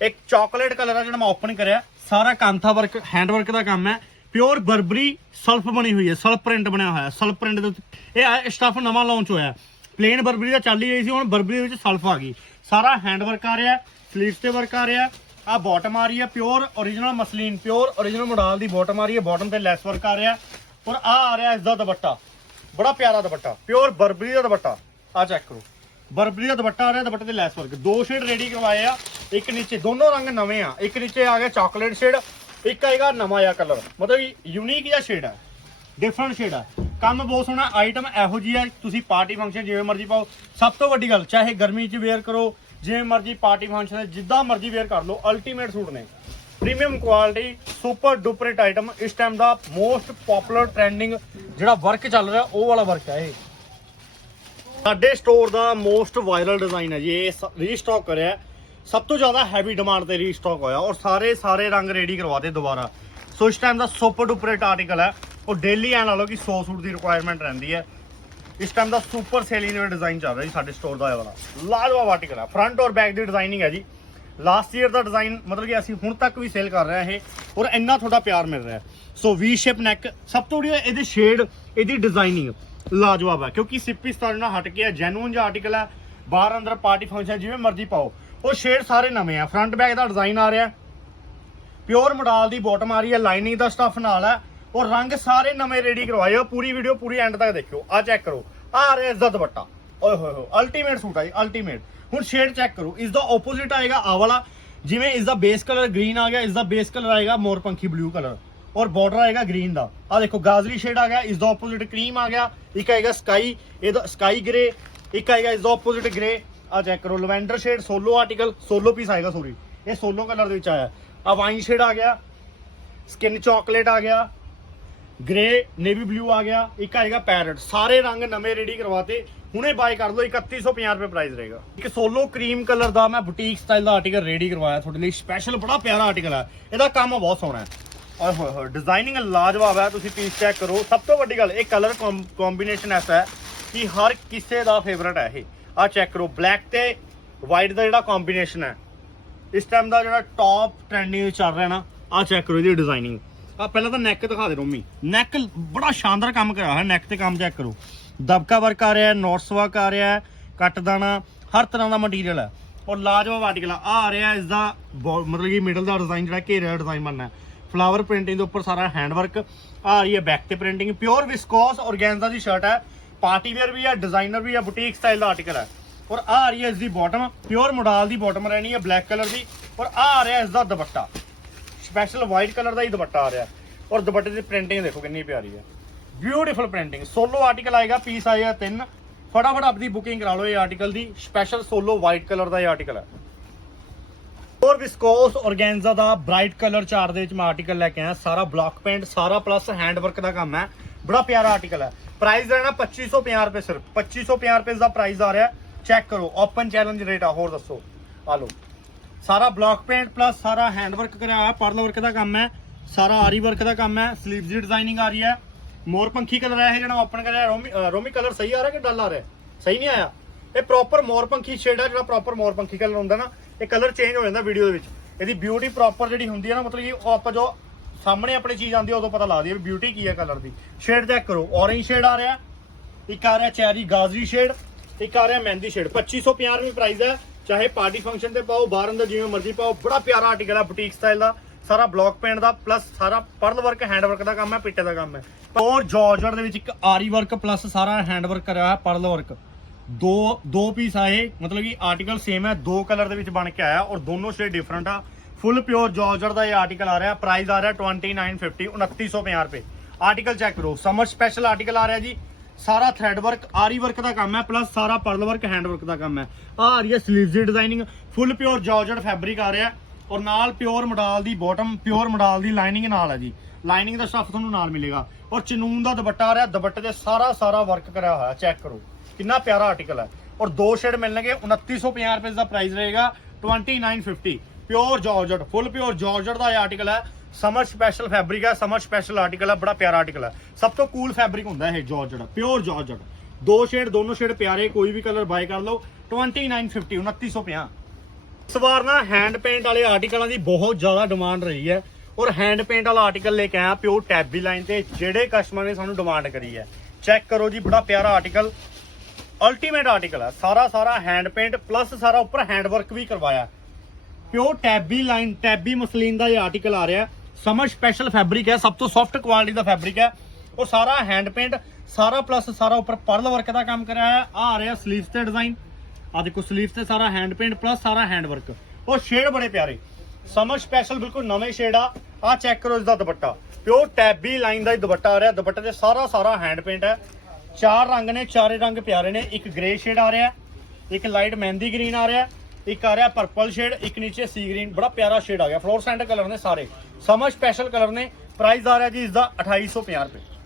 ਇੱਕ ਚਾਕਲੇਟ ਕਲਰ ਆ ਜਿਹੜਾ ਮੈਂ ਓਪਨ ਕਰਿਆ। ਸਾਰਾ ਕਾਂਥਾ ਵਰਕ ਹੈਂਡ ਵਰਕ ਦਾ ਕੰਮ ਹੈ। ਪਿਓਰ ਬਰਬਰੀ ਸਲਫ ਬਣੀ ਹੋਈ ਹੈ ਸਲਫ ਪ੍ਰਿੰਟ ਬਣਿਆ ਹੋਇਆ ਸਲਫ ਪ੍ਰਿੰਟ ਦੇ ਇਹ ਸਟਫ ਨਵਾਂ ਲਾਂਚ ਹੋਇਆ। ਪਲੇਨ ਬਰਬਰੀ ਦਾ ਚੱਲ ਹੀ ਰਹੀ ਸੀ, ਹੁਣ ਬਰਬਰੀ ਦੇ ਵਿੱਚ ਸਲਫ ਆ ਗਈ। ਸਾਰਾ ਹੈਂਡ ਵਰਕ ਆ ਰਿਹਾ ਸਲੀਵਸ ਤੇ ਵਰਕ ਆ ਰਿਹਾ ਆ ਬਾਟਮ ਆ ਰਹੀ ਹੈ pure origignal muslin pure origignal modal ਦੀ ਬਾਟਮ ਆ ਰਹੀ ਹੈ ਬਾਟਮ ਤੇ ਲੈਸ ਵਰਕ ਆ ਰਿਹਾ ਔਰ ਆ ਆ ਰਿਹਾ ਇਸ ਦਾ ਦੁਪੱਟਾ। ਬੜਾ ਪਿਆਰਾ ਦੁਪੱਟਾ ਪਿਓਰ ਬਰਬਰੀ ਦਾ ਦੁਪੱਟਾ। ਆ ਚੈੱਕ ਕਰੋ। ਬਰਬਰੀ ਦਾ ਦੁਪੱਟਾ ਆ ਰਿਹਾ, ਦੁਪੱਟੇ ਤੇ ਲੈਸ ਵਰਕ ਦੋ ਸ਼ੇਡ ਰੈਡੀ ਕਰਵਾਏ ਆ, ਇੱਕ ਨੀਚੇ, ਦੋਨੋਂ ਰੰਗ ਨਵੇਂ ਆ। ਇੱਕ ਨੀਚੇ ਆ ਗਿਆ ਚਾਕਲੇਟ ਸ਼ੇਡ ਇੱਕ ਆਏਗਾ ਨਵਾਂ ਜਿਹਾ ਕਲਰ ਮਤਲਬ ਯੂਨੀਕ ਜਿਹਾ ਸ਼ੇਡ ਹੈ ਡਿਫਰੈਂਟ ਸ਼ੇਡ ਹੈ ਕੰਮ ਬਹੁਤ ਸੋਹਣਾ ਆਈਟਮ ਇਹੋ ਜੀ ਹੈ ਤੁਸੀਂ ਪਾਰਟੀ ਫੰਕਸ਼ਨ ਜਿਵੇਂ ਮਰਜ਼ੀ ਪਾਓ। ਸਭ ਤੋਂ ਵੱਡੀ ਗੱਲ, ਚਾਹੇ ਗਰਮੀ 'ਚ ਵੇਅਰ ਕਰੋ, ਜਿਵੇਂ ਮਰਜ਼ੀ ਪਾਰਟੀ ਫੰਕਸ਼ਨ ਜਿੱਦਾਂ ਮਰਜ਼ੀ ਵੇਅਰ ਕਰ ਲਓ ਅਲਟੀਮੇਟ ਸੂਟ ਨੇ। Premium quality super duper hit item ਇਸ ਟਾਈਮ ਦਾ ਮੋਸਟ ਪਪੂਲਰ ਟ੍ਰੈਂਡਿੰਗ ਜਿਹੜਾ ਵਰਕ ਚੱਲ ਰਿਹਾ, ਉਹ ਵਾਲਾ ਵਰਕ ਹੈ ਇਹ। ਸਾਡੇ ਸਟੋਰ ਦਾ ਮੋਸਟ ਵਾਇਰਲ ਡਿਜ਼ਾਈਨ ਹੈ ਜੀ, ਇਹ ਰੀਸਟਾਕ ਕਰਿਆ ਸਭ ਤੋਂ ਜ਼ਿਆਦਾ ਹੈਵੀ ਡਿਮਾਂਡ ਤੇ ਰੀਸਟਾਕ ਹੋਇਆ ਔਰ ਸਾਰੇ ਸਾਰੇ ਰੰਗ ਰੈਡੀ ਕਰਵਾਤੇ ਦੁਬਾਰਾ। ਸੋ ਇਸ ਟਾਈਮ ਦਾ ਸੁਪਰ ਡੁਪਰੇਟ ਆਰਟੀਕਲ ਹੈ। ਉਹ ਡੇਲੀ ਐ ਲਾ ਲਓ ਕਿ 100 ਸੂਟ ਦੀ ਰਿਕੁਆਇਰਮੈਂਟ ਰਹਿੰਦੀ ਹੈ। ਇਸ ਟਾਈਮ ਦਾ ਸੁਪਰ ਸੇਲਿੰਗ ਦੇ ਡਿਜ਼ਾਈਨ ਚੱਲ ਰਿਹਾ ਜੀ ਸਾਡੇ ਸਟੋਰ ਦਾ ਇਹ ਵਾਲਾ। ਲਾਜਵਾਬ ਆਰਟੀਕਲ ਹੈ ਫਰੰਟ ਔਰ ਬੈਕ ਦੀ ਡਿਜ਼ਾਈਨਿੰਗ ਹੈ ਜੀ। ਲਾਸਟ ਈਅਰ ਦਾ ਡਿਜ਼ਾਈਨ ਮਤਲਬ ਕਿ ਅਸੀਂ ਹੁਣ ਤੱਕ ਵੀ ਸੇਲ ਕਰ ਰਹੇ ਹਾਂ ਇਹ ਔਰ ਇੰਨਾ ਤੁਹਾਡਾ ਪਿਆਰ ਮਿਲ ਰਿਹਾ ਸੋ ਵੀ ਸ਼ੇਪ ਨੈਕ ਸਭ ਤੋਂ ਵਧੀਆ ਇਹਦੇ ਸ਼ੇਡ ਇਹਦੀ ਡਿਜ਼ਾਈਨਿੰਗ ਲਾਜਵਾਬ ਹੈ। ਕਿਉਂਕਿ ਸਿੱਪੀ ਸਟਾਈਲ ਨਾਲ ਹਟ ਕੇ ਹੈ ਜੈਨੂਇਨ ਜਿਹਾ ਆਰਟੀਕਲ ਹੈ। ਬਾਹਰ ਅੰਦਰ ਪਾਰਟੀ ਫੰਕਸ਼ਨ ਜਿਵੇਂ ਮਰਜ਼ੀ ਪਾਓ। ਉਹ ਸ਼ੇਡ ਸਾਰੇ ਨਵੇਂ ਆ। ਫਰੰਟ ਬੈਕ ਦਾ ਡਿਜ਼ਾਈਨ ਆ ਰਿਹਾ। ਪਿਓਰ ਮੋਡਲ ਦੀ ਬਾਟਮ ਆ ਰਹੀ ਹੈ। ਲਾਈਨਿੰਗ ਦਾ ਸਟਫ ਨਾਲ ਹੈ। ਔਰ ਰੰਗ ਸਾਰੇ ਨਵੇਂ ਰੈਡੀ ਕਰਵਾਏ ਹੋ ਪੂਰੀ ਵੀਡੀਓ ਪੂਰੀ ਐਂਡ ਤੱਕ ਦੇਖਿਓ ਆ ਚੈੱਕ ਕਰੋ ਆ ਰਿਹਾ ਇਸ ਦਾ ਦੁਪੱਟਾ ਓਏ ਹੋਏ ਹੋਏ ਅਲਟੀਮੇਟ ਸੂਟ ਆ ਜੀ ਅਲਟੀਮੇਟ ਹੁਣ ਸ਼ੇਡ ਚੈੱਕ ਕਰੋ ਇਸ ਦਾ ਆਪੋਜ਼ਿਟ ਆਏਗਾ ਆ ਵਾਲਾ ਜਿਵੇਂ ਇਸ ਦਾ ਬੇਸ ਕਲਰ ਗ੍ਰੀਨ ਆ ਗਿਆ ਇਸ ਦਾ ਬੇਸ ਕਲਰ ਆਏਗਾ ਮੋਰਪੰਖੀ ਬਲੂ ਕਲਰ ਔਰ ਬਾਰਡਰ ਆਏਗਾ ਗ੍ਰੀਨ ਦਾ ਆ ਦੇਖੋ ਗਾਜ਼ਰੀ ਸ਼ੇਡ ਆ ਗਿਆ ਇਸ ਦਾ ਆਪੋਜ਼ਿਟ ਕਰੀਮ ਆ ਗਿਆ ਇੱਕ ਆਏਗਾ ਸਕਾਈ ਇਹਦਾ ਸਕਾਈ ਗ੍ਰੇ ਇੱਕ ਆਏਗਾ ਇਸ ਦਾ ਆਪੋਜ਼ਿਟ ਗ੍ਰੇ ਆ ਚੈੱਕ ਕਰੋ lavender shade solo article solo piece ਆਏਗਾ ਸੋਰੀ ਇਹ ਸੋਲੋ ਕਲਰ ਦੇ ਵਿੱਚ ਆਇਆ ਆ ਵਾਈਨ ਸ਼ੇਡ ਆ ਗਿਆ ਸਕਿਨ ਚਾਕਲੇਟ ਆ ਗਿਆ ਗ੍ਰੇ ਨੇਵੀ ਬਲੂ ਆ ਗਿਆ, ਇੱਕ ਆਏਗਾ ਪੈਰਟ ਸਾਰੇ ਰੰਗ ਨਵੇਂ ਰੈਡੀ ਕਰਵਾਤੇ, ਹੁਣੇ ਬਾਈ ਕਰ ਲਓ 3150 ਰੁਪਏ ਪ੍ਰਾਈਸ ਰਹੇਗਾ। ਇੱਕ ਸੋਲੋ ਕਰੀਮ ਕਲਰ ਦਾ ਮੈਂ ਬੁਟੀਕ ਸਟਾਈਲ ਦਾ ਆਰਟੀਕਲ ਰੈਡੀ ਕਰਵਾਇਆ ਤੁਹਾਡੇ ਲਈ ਸਪੈਸ਼ਲ ਬੜਾ ਪਿਆਰਾ ਆਰਟੀਕਲ ਹੈ ਇਹਦਾ ਕੰਮ ਬਹੁਤ ਸੋਹਣਾ ਹੈ। ਓਏ ਹੋਏ ਹੋਏ ਡਿਜ਼ਾਈਨਿੰਗ ਲਾਜਵਾਬ ਹੈ, ਤੁਸੀਂ ਪੀਸ ਚੈੱਕ ਕਰੋ। ਸਭ ਤੋਂ ਵੱਡੀ ਗੱਲ, ਇਹ ਕਲਰ ਕੰਬੀਨੇਸ਼ਨ ਐਸਾ ਹੈ ਕਿ ਹਰ ਕਿਸੇ ਦਾ ਫੇਵਰਟ ਹੈ ਇਹ। ਆ ਚੈੱਕ ਕਰੋ ਬਲੈਕ ਤੇ ਵਾਈਟ ਦਾ ਜਿਹੜਾ ਕੰਬੀਨੇਸ਼ਨ ਹੈ। ਇਸ ਟਾਈਮ ਦਾ ਜਿਹੜਾ ਟੌਪ ਟ੍ਰੈਂਡਿੰਗ ਚੱਲ ਰਿਹਾ ਨਾ ਆ ਚੈੱਕ ਕਰੋ ਇਹਦੀ ਡਿਜ਼ਾਈਨਿੰਗ ਆ, ਪਹਿਲਾਂ ਤਾਂ ਨੈਕ ਦਿਖਾ ਦੇ ਰੋਮੀ। ਨੈਕ ਬੜਾ ਸ਼ਾਨਦਾਰ ਕੰਮ ਕਰਿਆ ਹੋਇਆ ਨੈਕ ਤੇ ਕੰਮ ਚੈੱਕ ਕਰੋ। ਦਬਕਾ ਵਰਕ ਆ ਰਿਹਾ ਨੋਟਸ ਵਰਕ ਆ ਰਿਹਾ, ਕੱਟ ਦਾਣਾ, ਹਰ ਤਰ੍ਹਾਂ ਦਾ ਮਟੀਰੀਅਲ ਹੈ। ਔਰ ਲਾਜਵਾਬ ਆਰਟੀਕਲ ਆ ਆ ਰਿਹਾ ਇਸ ਦਾ ਬੋ- ਮਤਲਬ ਕਿ ਮਿਡਲ ਦਾ ਡਿਜ਼ਾਈਨ ਜਿਹੜਾ ਘੇਰੇ ਦਾ ਡਿਜ਼ਾਈਨ ਬਣਨਾ ਫਲਾਵਰ ਪ੍ਰਿੰਟਿੰਗ ਦੇ ਉੱਪਰ ਸਾਰਾ ਹੈਂਡ ਵਰਕ ਆ ਆ ਰਹੀ ਹੈ ਬੈਕ ਤੇ ਪ੍ਰਿੰਟਿੰਗ ਪਿਓਰ ਵਿਸਕੋਸ ਔਰਗੈਂਜ਼ਾ ਦੀ ਸ਼ਰਟ ਹੈ ਪਾਰਟੀ ਵੇਅਰ ਵੀ ਹੈ ਡਿਜ਼ਾਈਨਰ ਵੀ ਹੈ ਬੁਟੀਕ ਸਟਾਈਲ ਦਾ ਆਰਟੀਕਲ ਹੈ। ਔਰ ਆ ਆ ਰਹੀ ਹੈ ਇਸ ਦੀ ਬਾਟਮ ਪਿਓਰ ਮੋਡਲ ਦੀ ਬਾਟਮ ਰਹਿਣੀ ਹੈ ਬਲੈਕ ਕਲਰ ਦੀ। ਔਰ ਆ ਆ ਰਿਹਾ ਇਸ ਦਾ ਦੁਪੱਟਾ। ਸਪੈਸ਼ਲ ਵਾਈਟ ਕਲਰ ਦਾ ਹੀ ਦੁਪੱਟਾ ਆ ਰਿਹਾ। ਔਰ ਦੁਪੱਟੇ ਦੀ ਪ੍ਰਿੰਟਿੰਗ ਦੇਖੋ ਕਿੰਨੀ ਪਿਆਰੀ ਹੈ। ਬਿਊਟੀਫੁਲ ਪ੍ਰਿੰਟਿੰਗ ਸੋਲੋ ਆਰਟੀਕਲ ਆਏਗਾ ਪੀਸ ਆਏਗਾ ਤਿੰਨ। ਫਟਾਫਟ ਆਪਣੀ ਬੁਕਿੰਗ ਕਰਾ ਲਓ ਇਹ ਆਰਟੀਕਲ ਦੀ। ਸਪੈਸ਼ਲ ਸੋਲੋ ਵਾਈਟ ਕਲਰ ਦਾ ਇਹ ਆਰਟੀਕਲ ਹੈ। ਔਰ ਵਿਸਕੋਸ ਔਰਗੈਂਜ਼ਾ ਦਾ ਬ੍ਰਾਈਟ ਕਲਰ ਚਾਰ ਦੇ ਵਿੱਚ ਮੈਂ ਆਰਟੀਕਲ ਲੈ ਕੇ ਆਇਆ। ਸਾਰਾ ਬਲੌਕ ਪੇਂਟ ਸਾਰਾ ਪਲੱਸ ਹੈਂਡ ਵਰਕ ਦਾ ਕੰਮ ਹੈ। ਬੜਾ ਪਿਆਰਾ ਆਰਟੀਕਲ ਹੈ। ਪ੍ਰਾਈਸ ਰਹਿਣਾ 2550 ਰੁਪਏ ਸਿਰਫ। 2550 ਰੁਪਏ ਦਾ ਪ੍ਰਾਈਸ ਆ ਰਿਹਾ। ਚੈੱਕ ਕਰੋ। ਓਪਨ ਚੈਲੰਜ ਰੇਟ ਆ। ਹੋਰ ਦੱਸੋ। ਆ ਲਓ। ਸਾਰਾ ਬਲੌਕ ਪੇਂਟ ਪਲੱਸ ਸਾਰਾ ਹੈਂਡ ਵਰਕ ਕਰਿਆ ਹੋਇਆ। ਪਰਲ ਵਰਕ ਦਾ ਕੰਮ ਹੈ। ਸਾਰਾ ਆਰੀ ਵਰਕ ਦਾ ਕੰਮ ਹੈ ਸਲੀਵਸ ਦੀ ਡਿਜ਼ਾਈਨਿੰਗ ਆ ਰਹੀ ਹੈ। ਮੋਰ ਪੰਖੀ ਕਲਰ ਹੈ ਇਹ ਜਿਹੜਾ ਓਪਨ ਕਰਿਆ ਰੋਮੀ ਅ, ਰੋਮੀ ਕਲਰ ਸਹੀ ਆ ਰਿਹਾ ਕਿ ਡਲ ਆ ਰਿਹਾ? ਸਹੀ ਨਹੀਂ ਆਇਆ। ਇਹ ਪ੍ਰੋਪਰ ਮੋਰ ਪੰਖੀ ਸ਼ੇਡ ਹੈ ਜਿਹੜਾ ਪ੍ਰੋਪਰ ਮੋਰ ਪੰਖੀ ਕਲਰ ਹੁੰਦਾ ਨਾ ਇਹ ਕਲਰ ਚੇਂਜ ਹੋ ਜਾਂਦਾ ਵੀਡੀਓ ਦੇ ਵਿੱਚ। ਇਹਦੀ ਬਿਊਟੀ ਪ੍ਰੋਪਰ ਜਿਹੜੀ ਹੁੰਦੀ ਹੈ ਨਾ ਮਤਲਬ ਕਿ ਉਹ ਆਪਾਂ ਜੋ ਸਾਹਮਣੇ ਆਪਣੀ ਚੀਜ਼ ਆਉਂਦੀ ਹੈ ਉਦੋਂ ਪਤਾ ਲੱਗਦੀ ਹੈ ਵੀ ਬਿਊਟੀ ਕੀ ਹੈ ਕਲਰ ਦੀ। ਸ਼ੇਡ ਚੈੱਕ ਕਰੋ। Orange ਸ਼ੇਡ ਆ ਰਿਹਾ। ਇੱਕ ਆ ਰਿਹਾ ਚੈਰੀ ਗਾਜ਼ਰੀ ਸ਼ੇਡ ਇੱਕ ਆ ਰਿਹਾ ਮਹਿੰਦੀ ਸ਼ੇਡ 2550 ਰੁਪਏ ਪ੍ਰਾਈਸ ਹੈ। ਚਾਹੇ ਪਾਰਟੀ ਫੰਕਸ਼ਨ ਤੇ ਪਾਓ ਬਾਹਰ ਅੰਦਰ ਜਿਵੇਂ ਮਰਜ਼ੀ ਪਾਓ ਬੜਾ ਪਿਆਰਾ ਆਰਟੀਕਲ ਹੈ ਬੁਟੀਕ ਸਟਾਈਲ ਦਾ। ਸਾਰਾ ਬਲੌਕ ਪੇਂਟ ਦਾ ਪਲੱਸ ਸਾਰਾ ਪਰਲ ਵਰਕ ਹੈਂਡ ਵਰਕ ਦਾ ਕੰਮ ਹੈ ਪਿੱਟੇ ਦਾ ਕੰਮ ਹੈ। ਔਰ ਜਾਰਜਟ ਦੇ ਵਿੱਚ ਇੱਕ ਆਰੀ ਵਰਕ ਪਲੱਸ ਸਾਰਾ ਹੈਂਡ ਵਰਕ ਕਰਿਆ ਹੋਇਆ, ਪਰਲ ਵਰਕ ਦੋ ਦੋ ਪੀਸ ਆਏ ਮਤਲਬ ਕਿ ਆਰਟੀਕਲ ਸੇਮ ਹੈ, ਦੋ ਕਲਰ ਦੇ ਵਿੱਚ ਬਣ ਕੇ ਆਇਆ ਔਰ ਦੋਨੋਂ ਸ਼ੇਡ ਡਿਫਰੈਂਟ ਆ। ਫੁੱਲ ਪਿਓਰ ਜਾਰਜਟ ਦਾ ਇਹ ਆਰਟੀਕਲ ਆ ਰਿਹਾ ਪ੍ਰਾਈਸ ਆ ਰਿਹਾ 2950 2950 ਰੁਪਏ। ਆਰਟੀਕਲ ਚੈੱਕ ਕਰੋ ਸਮਰ ਸਪੈਸ਼ਲ ਆਰਟੀਕਲ ਆ ਰਿਹਾ ਜੀ। ਸਾਰਾ ਥ੍ਰੈਡ ਵਰਕ ਆਰੀ ਵਰਕ ਦਾ ਕੰਮ ਹੈ ਪਲੱਸ ਸਾਰਾ ਪਰਲ ਵਰਕ ਹੈਂਡ ਵਰਕ ਦਾ ਕੰਮ ਹੈ। ਆ ਆ ਰਹੀ ਹੈ ਸਲੀਵਸ ਦੀ designing full pure georgette fabric ਆ ਰਿਹਾ। ਔਰ ਨਾਲ ਪਿਓਰ ਮਡਾਲ ਦੀ ਬਾਟਮ ਪਿਓਰ ਮਡਾਲ ਦੀ ਲਾਈਨਿੰਗ ਨਾਲ ਹੈ ਜੀ। ਲਾਈਨਿੰਗ ਦਾ ਸਟੱਫ ਤੁਹਾਨੂੰ ਨਾਲ ਮਿਲੇਗਾ। ਔਰ ਚਨੂਨ ਦਾ ਦੁਪੱਟਾ ਆ ਰਿਹਾ, ਦੁਪੱਟੇ ਤੇ ਸਾਰਾ ਸਾਰਾ ਵਰਕ ਕਰਿਆ ਹੋਇਆ ਚੈੱਕ ਕਰੋ। ਕਿੰਨਾ ਪਿਆਰਾ ਆਰਟੀਕਲ ਹੈ। ਔਰ ਦੋ ਸ਼ੇਡ ਮਿਲਣਗੇ 2950 ਰੁਪਏ ਦਾ ਪ੍ਰਾਈਸ ਰਹੇਗਾ 2950 pure georgette full pure georgette ਦਾ ਇਹ ਆਰਟੀਕਲ ਹੈ। ਸਮਰ ਸਪੈਸ਼ਲ ਫੈਬਰਿਕ ਹੈ ਸਮਰ ਸਪੈਸ਼ਲ ਆਰਟੀਕਲ ਹੈ, ਬੜਾ ਪਿਆਰਾ ਆਰਟੀਕਲ ਹੈ। ਸਭ ਤੋਂ ਕੂਲ ਫੈਬਰਿਕ ਹੁੰਦਾ ਇਹ ਜਾਰਜਟ ਪਿਓਰ ਜਾਰਜਟ ਦੋ ਸ਼ੇਡ ਦੋਨੋਂ ਸ਼ੇਡ ਪਿਆਰੇ, ਕੋਈ ਵੀ ਕਲਰ ਬਾਈ ਕਰ ਲਓ। 2950 2950 ਇਸ ਵਾਰ ਨਾ ਹੈਂਡ ਪੇਂਟ ਵਾਲੇ ਆਰਟੀਕਲਾਂ ਦੀ ਬਹੁਤ ਜ਼ਿਆਦਾ ਡਿਮਾਂਡ ਰਹੀ ਹੈ ਔਰ ਹੈਂਡ ਪੇਂਟ ਵਾਲਾ ਆਰਟੀਕਲ ਲੈ ਕੇ ਆਇਆ ਪਿਓਰ ਟੈਬੀ ਲਾਈਨ ਤੇ, ਜਿਹੜੇ ਕਸਟਮਰ ਨੇ ਸਾਨੂੰ ਡਿਮਾਂਡ ਕਰੀ ਹੈ। ਚੈੱਕ ਕਰੋ ਜੀ, ਬੜਾ ਪਿਆਰਾ ਆਰਟੀਕਲ ਅਲਟੀਮੇਟ ਆਰਟੀਕਲ ਹੈ। ਸਾਰਾ ਸਾਰਾ ਹੈਂਡ ਪੇਂਟ ਪਲੱਸ ਸਾਰਾ ਉੱਪਰ ਹੈਂਡ ਵਰਕ ਵੀ ਕਰਵਾਇਆ। ਪਿਓ ਟੈਬੀ ਲਾਈਨ ਟੈਬੀ ਮਸਲੀਨ ਦਾ ਇਹ ਆਰਟੀਕਲ ਆ ਰਿਹਾ। ਸਮਰ ਸਪੈਸ਼ਲ ਫੈਬਰਿਕ ਹੈ, ਸਭ ਤੋਂ ਸੌਫਟ ਕੁਆਲਿਟੀ ਦਾ ਫੈਬਰਿਕ ਹੈ। ਉਹ ਸਾਰਾ ਹੈਂਡ ਪੇਂਟ ਸਾਰਾ ਪਲੱਸ ਸਾਰਾ ਉੱਪਰ ਪਰਲ ਵਰਕ ਦਾ ਕੰਮ ਕਰਿਆ ਹੈ ਆ ਆ ਰਿਹਾ ਸਲੀਵਸ ਤੇ ਡਿਜ਼ਾਈਨ ਆ ਦੇਖੋ ਸਲੀਵਸ ਤੇ ਸਾਰਾ ਹੈਂਡ ਪੇਂਟ ਪਲੱਸ ਸਾਰਾ ਹੈਂਡ ਵਰਕ ਉਹ ਸ਼ੇਡ ਬੜੇ ਪਿਆਰੇ। ਸਮਰ ਸਪੈਸ਼ਲ ਬਿਲਕੁਲ ਨਵੇਂ ਸ਼ੇਡ ਆ। ਆ ਚੈੱਕ ਕਰੋ ਇਸ ਦਾ ਦੁਪੱਟਾ ਪਿਓਰ ਟੈਬੀ ਲਾਈਨ ਦਾ ਹੀ ਦੁਪੱਟਾ ਆ ਰਿਹਾ। ਦੁਪੱਟੇ ਤੇ ਸਾਰਾ ਸਾਰਾ ਹੈਂਡ ਪੇਂਟ ਹੈ। ਚਾਰ ਰੰਗ ਨੇ, ਚਾਰੇ ਰੰਗ ਪਿਆਰੇ ਨੇ। ਇੱਕ ਗ੍ਰੇ ਸ਼ੇਡ ਆ ਰਿਹਾ। ਇੱਕ ਲਾਈਟ ਮਹਿੰਦੀ ਗ੍ਰੀਨ ਆ ਰਿਹਾ। ਇੱਕ ਆ ਰਿਹਾ ਪਰਪਲ ਸ਼ੇਡ ਇੱਕ ਨੀਚੇ ਸੀ ਗ੍ਰੀਨ ਬੜਾ ਪਿਆਰਾ ਸ਼ੇਡ ਆ ਗਿਆ। ਫਲੋਰ ਸੈਂਟਰ ਕਲਰ ਨੇ ਸਾਰੇ। ਸਮਰ ਸਪੈਸ਼ਲ ਕਲਰ ਨੇ। ਪ੍ਰਾਈਸ ਆ ਰਿਹਾ ਜੀ ਇਸ ਦਾ 2850 ਰੁਪਏ।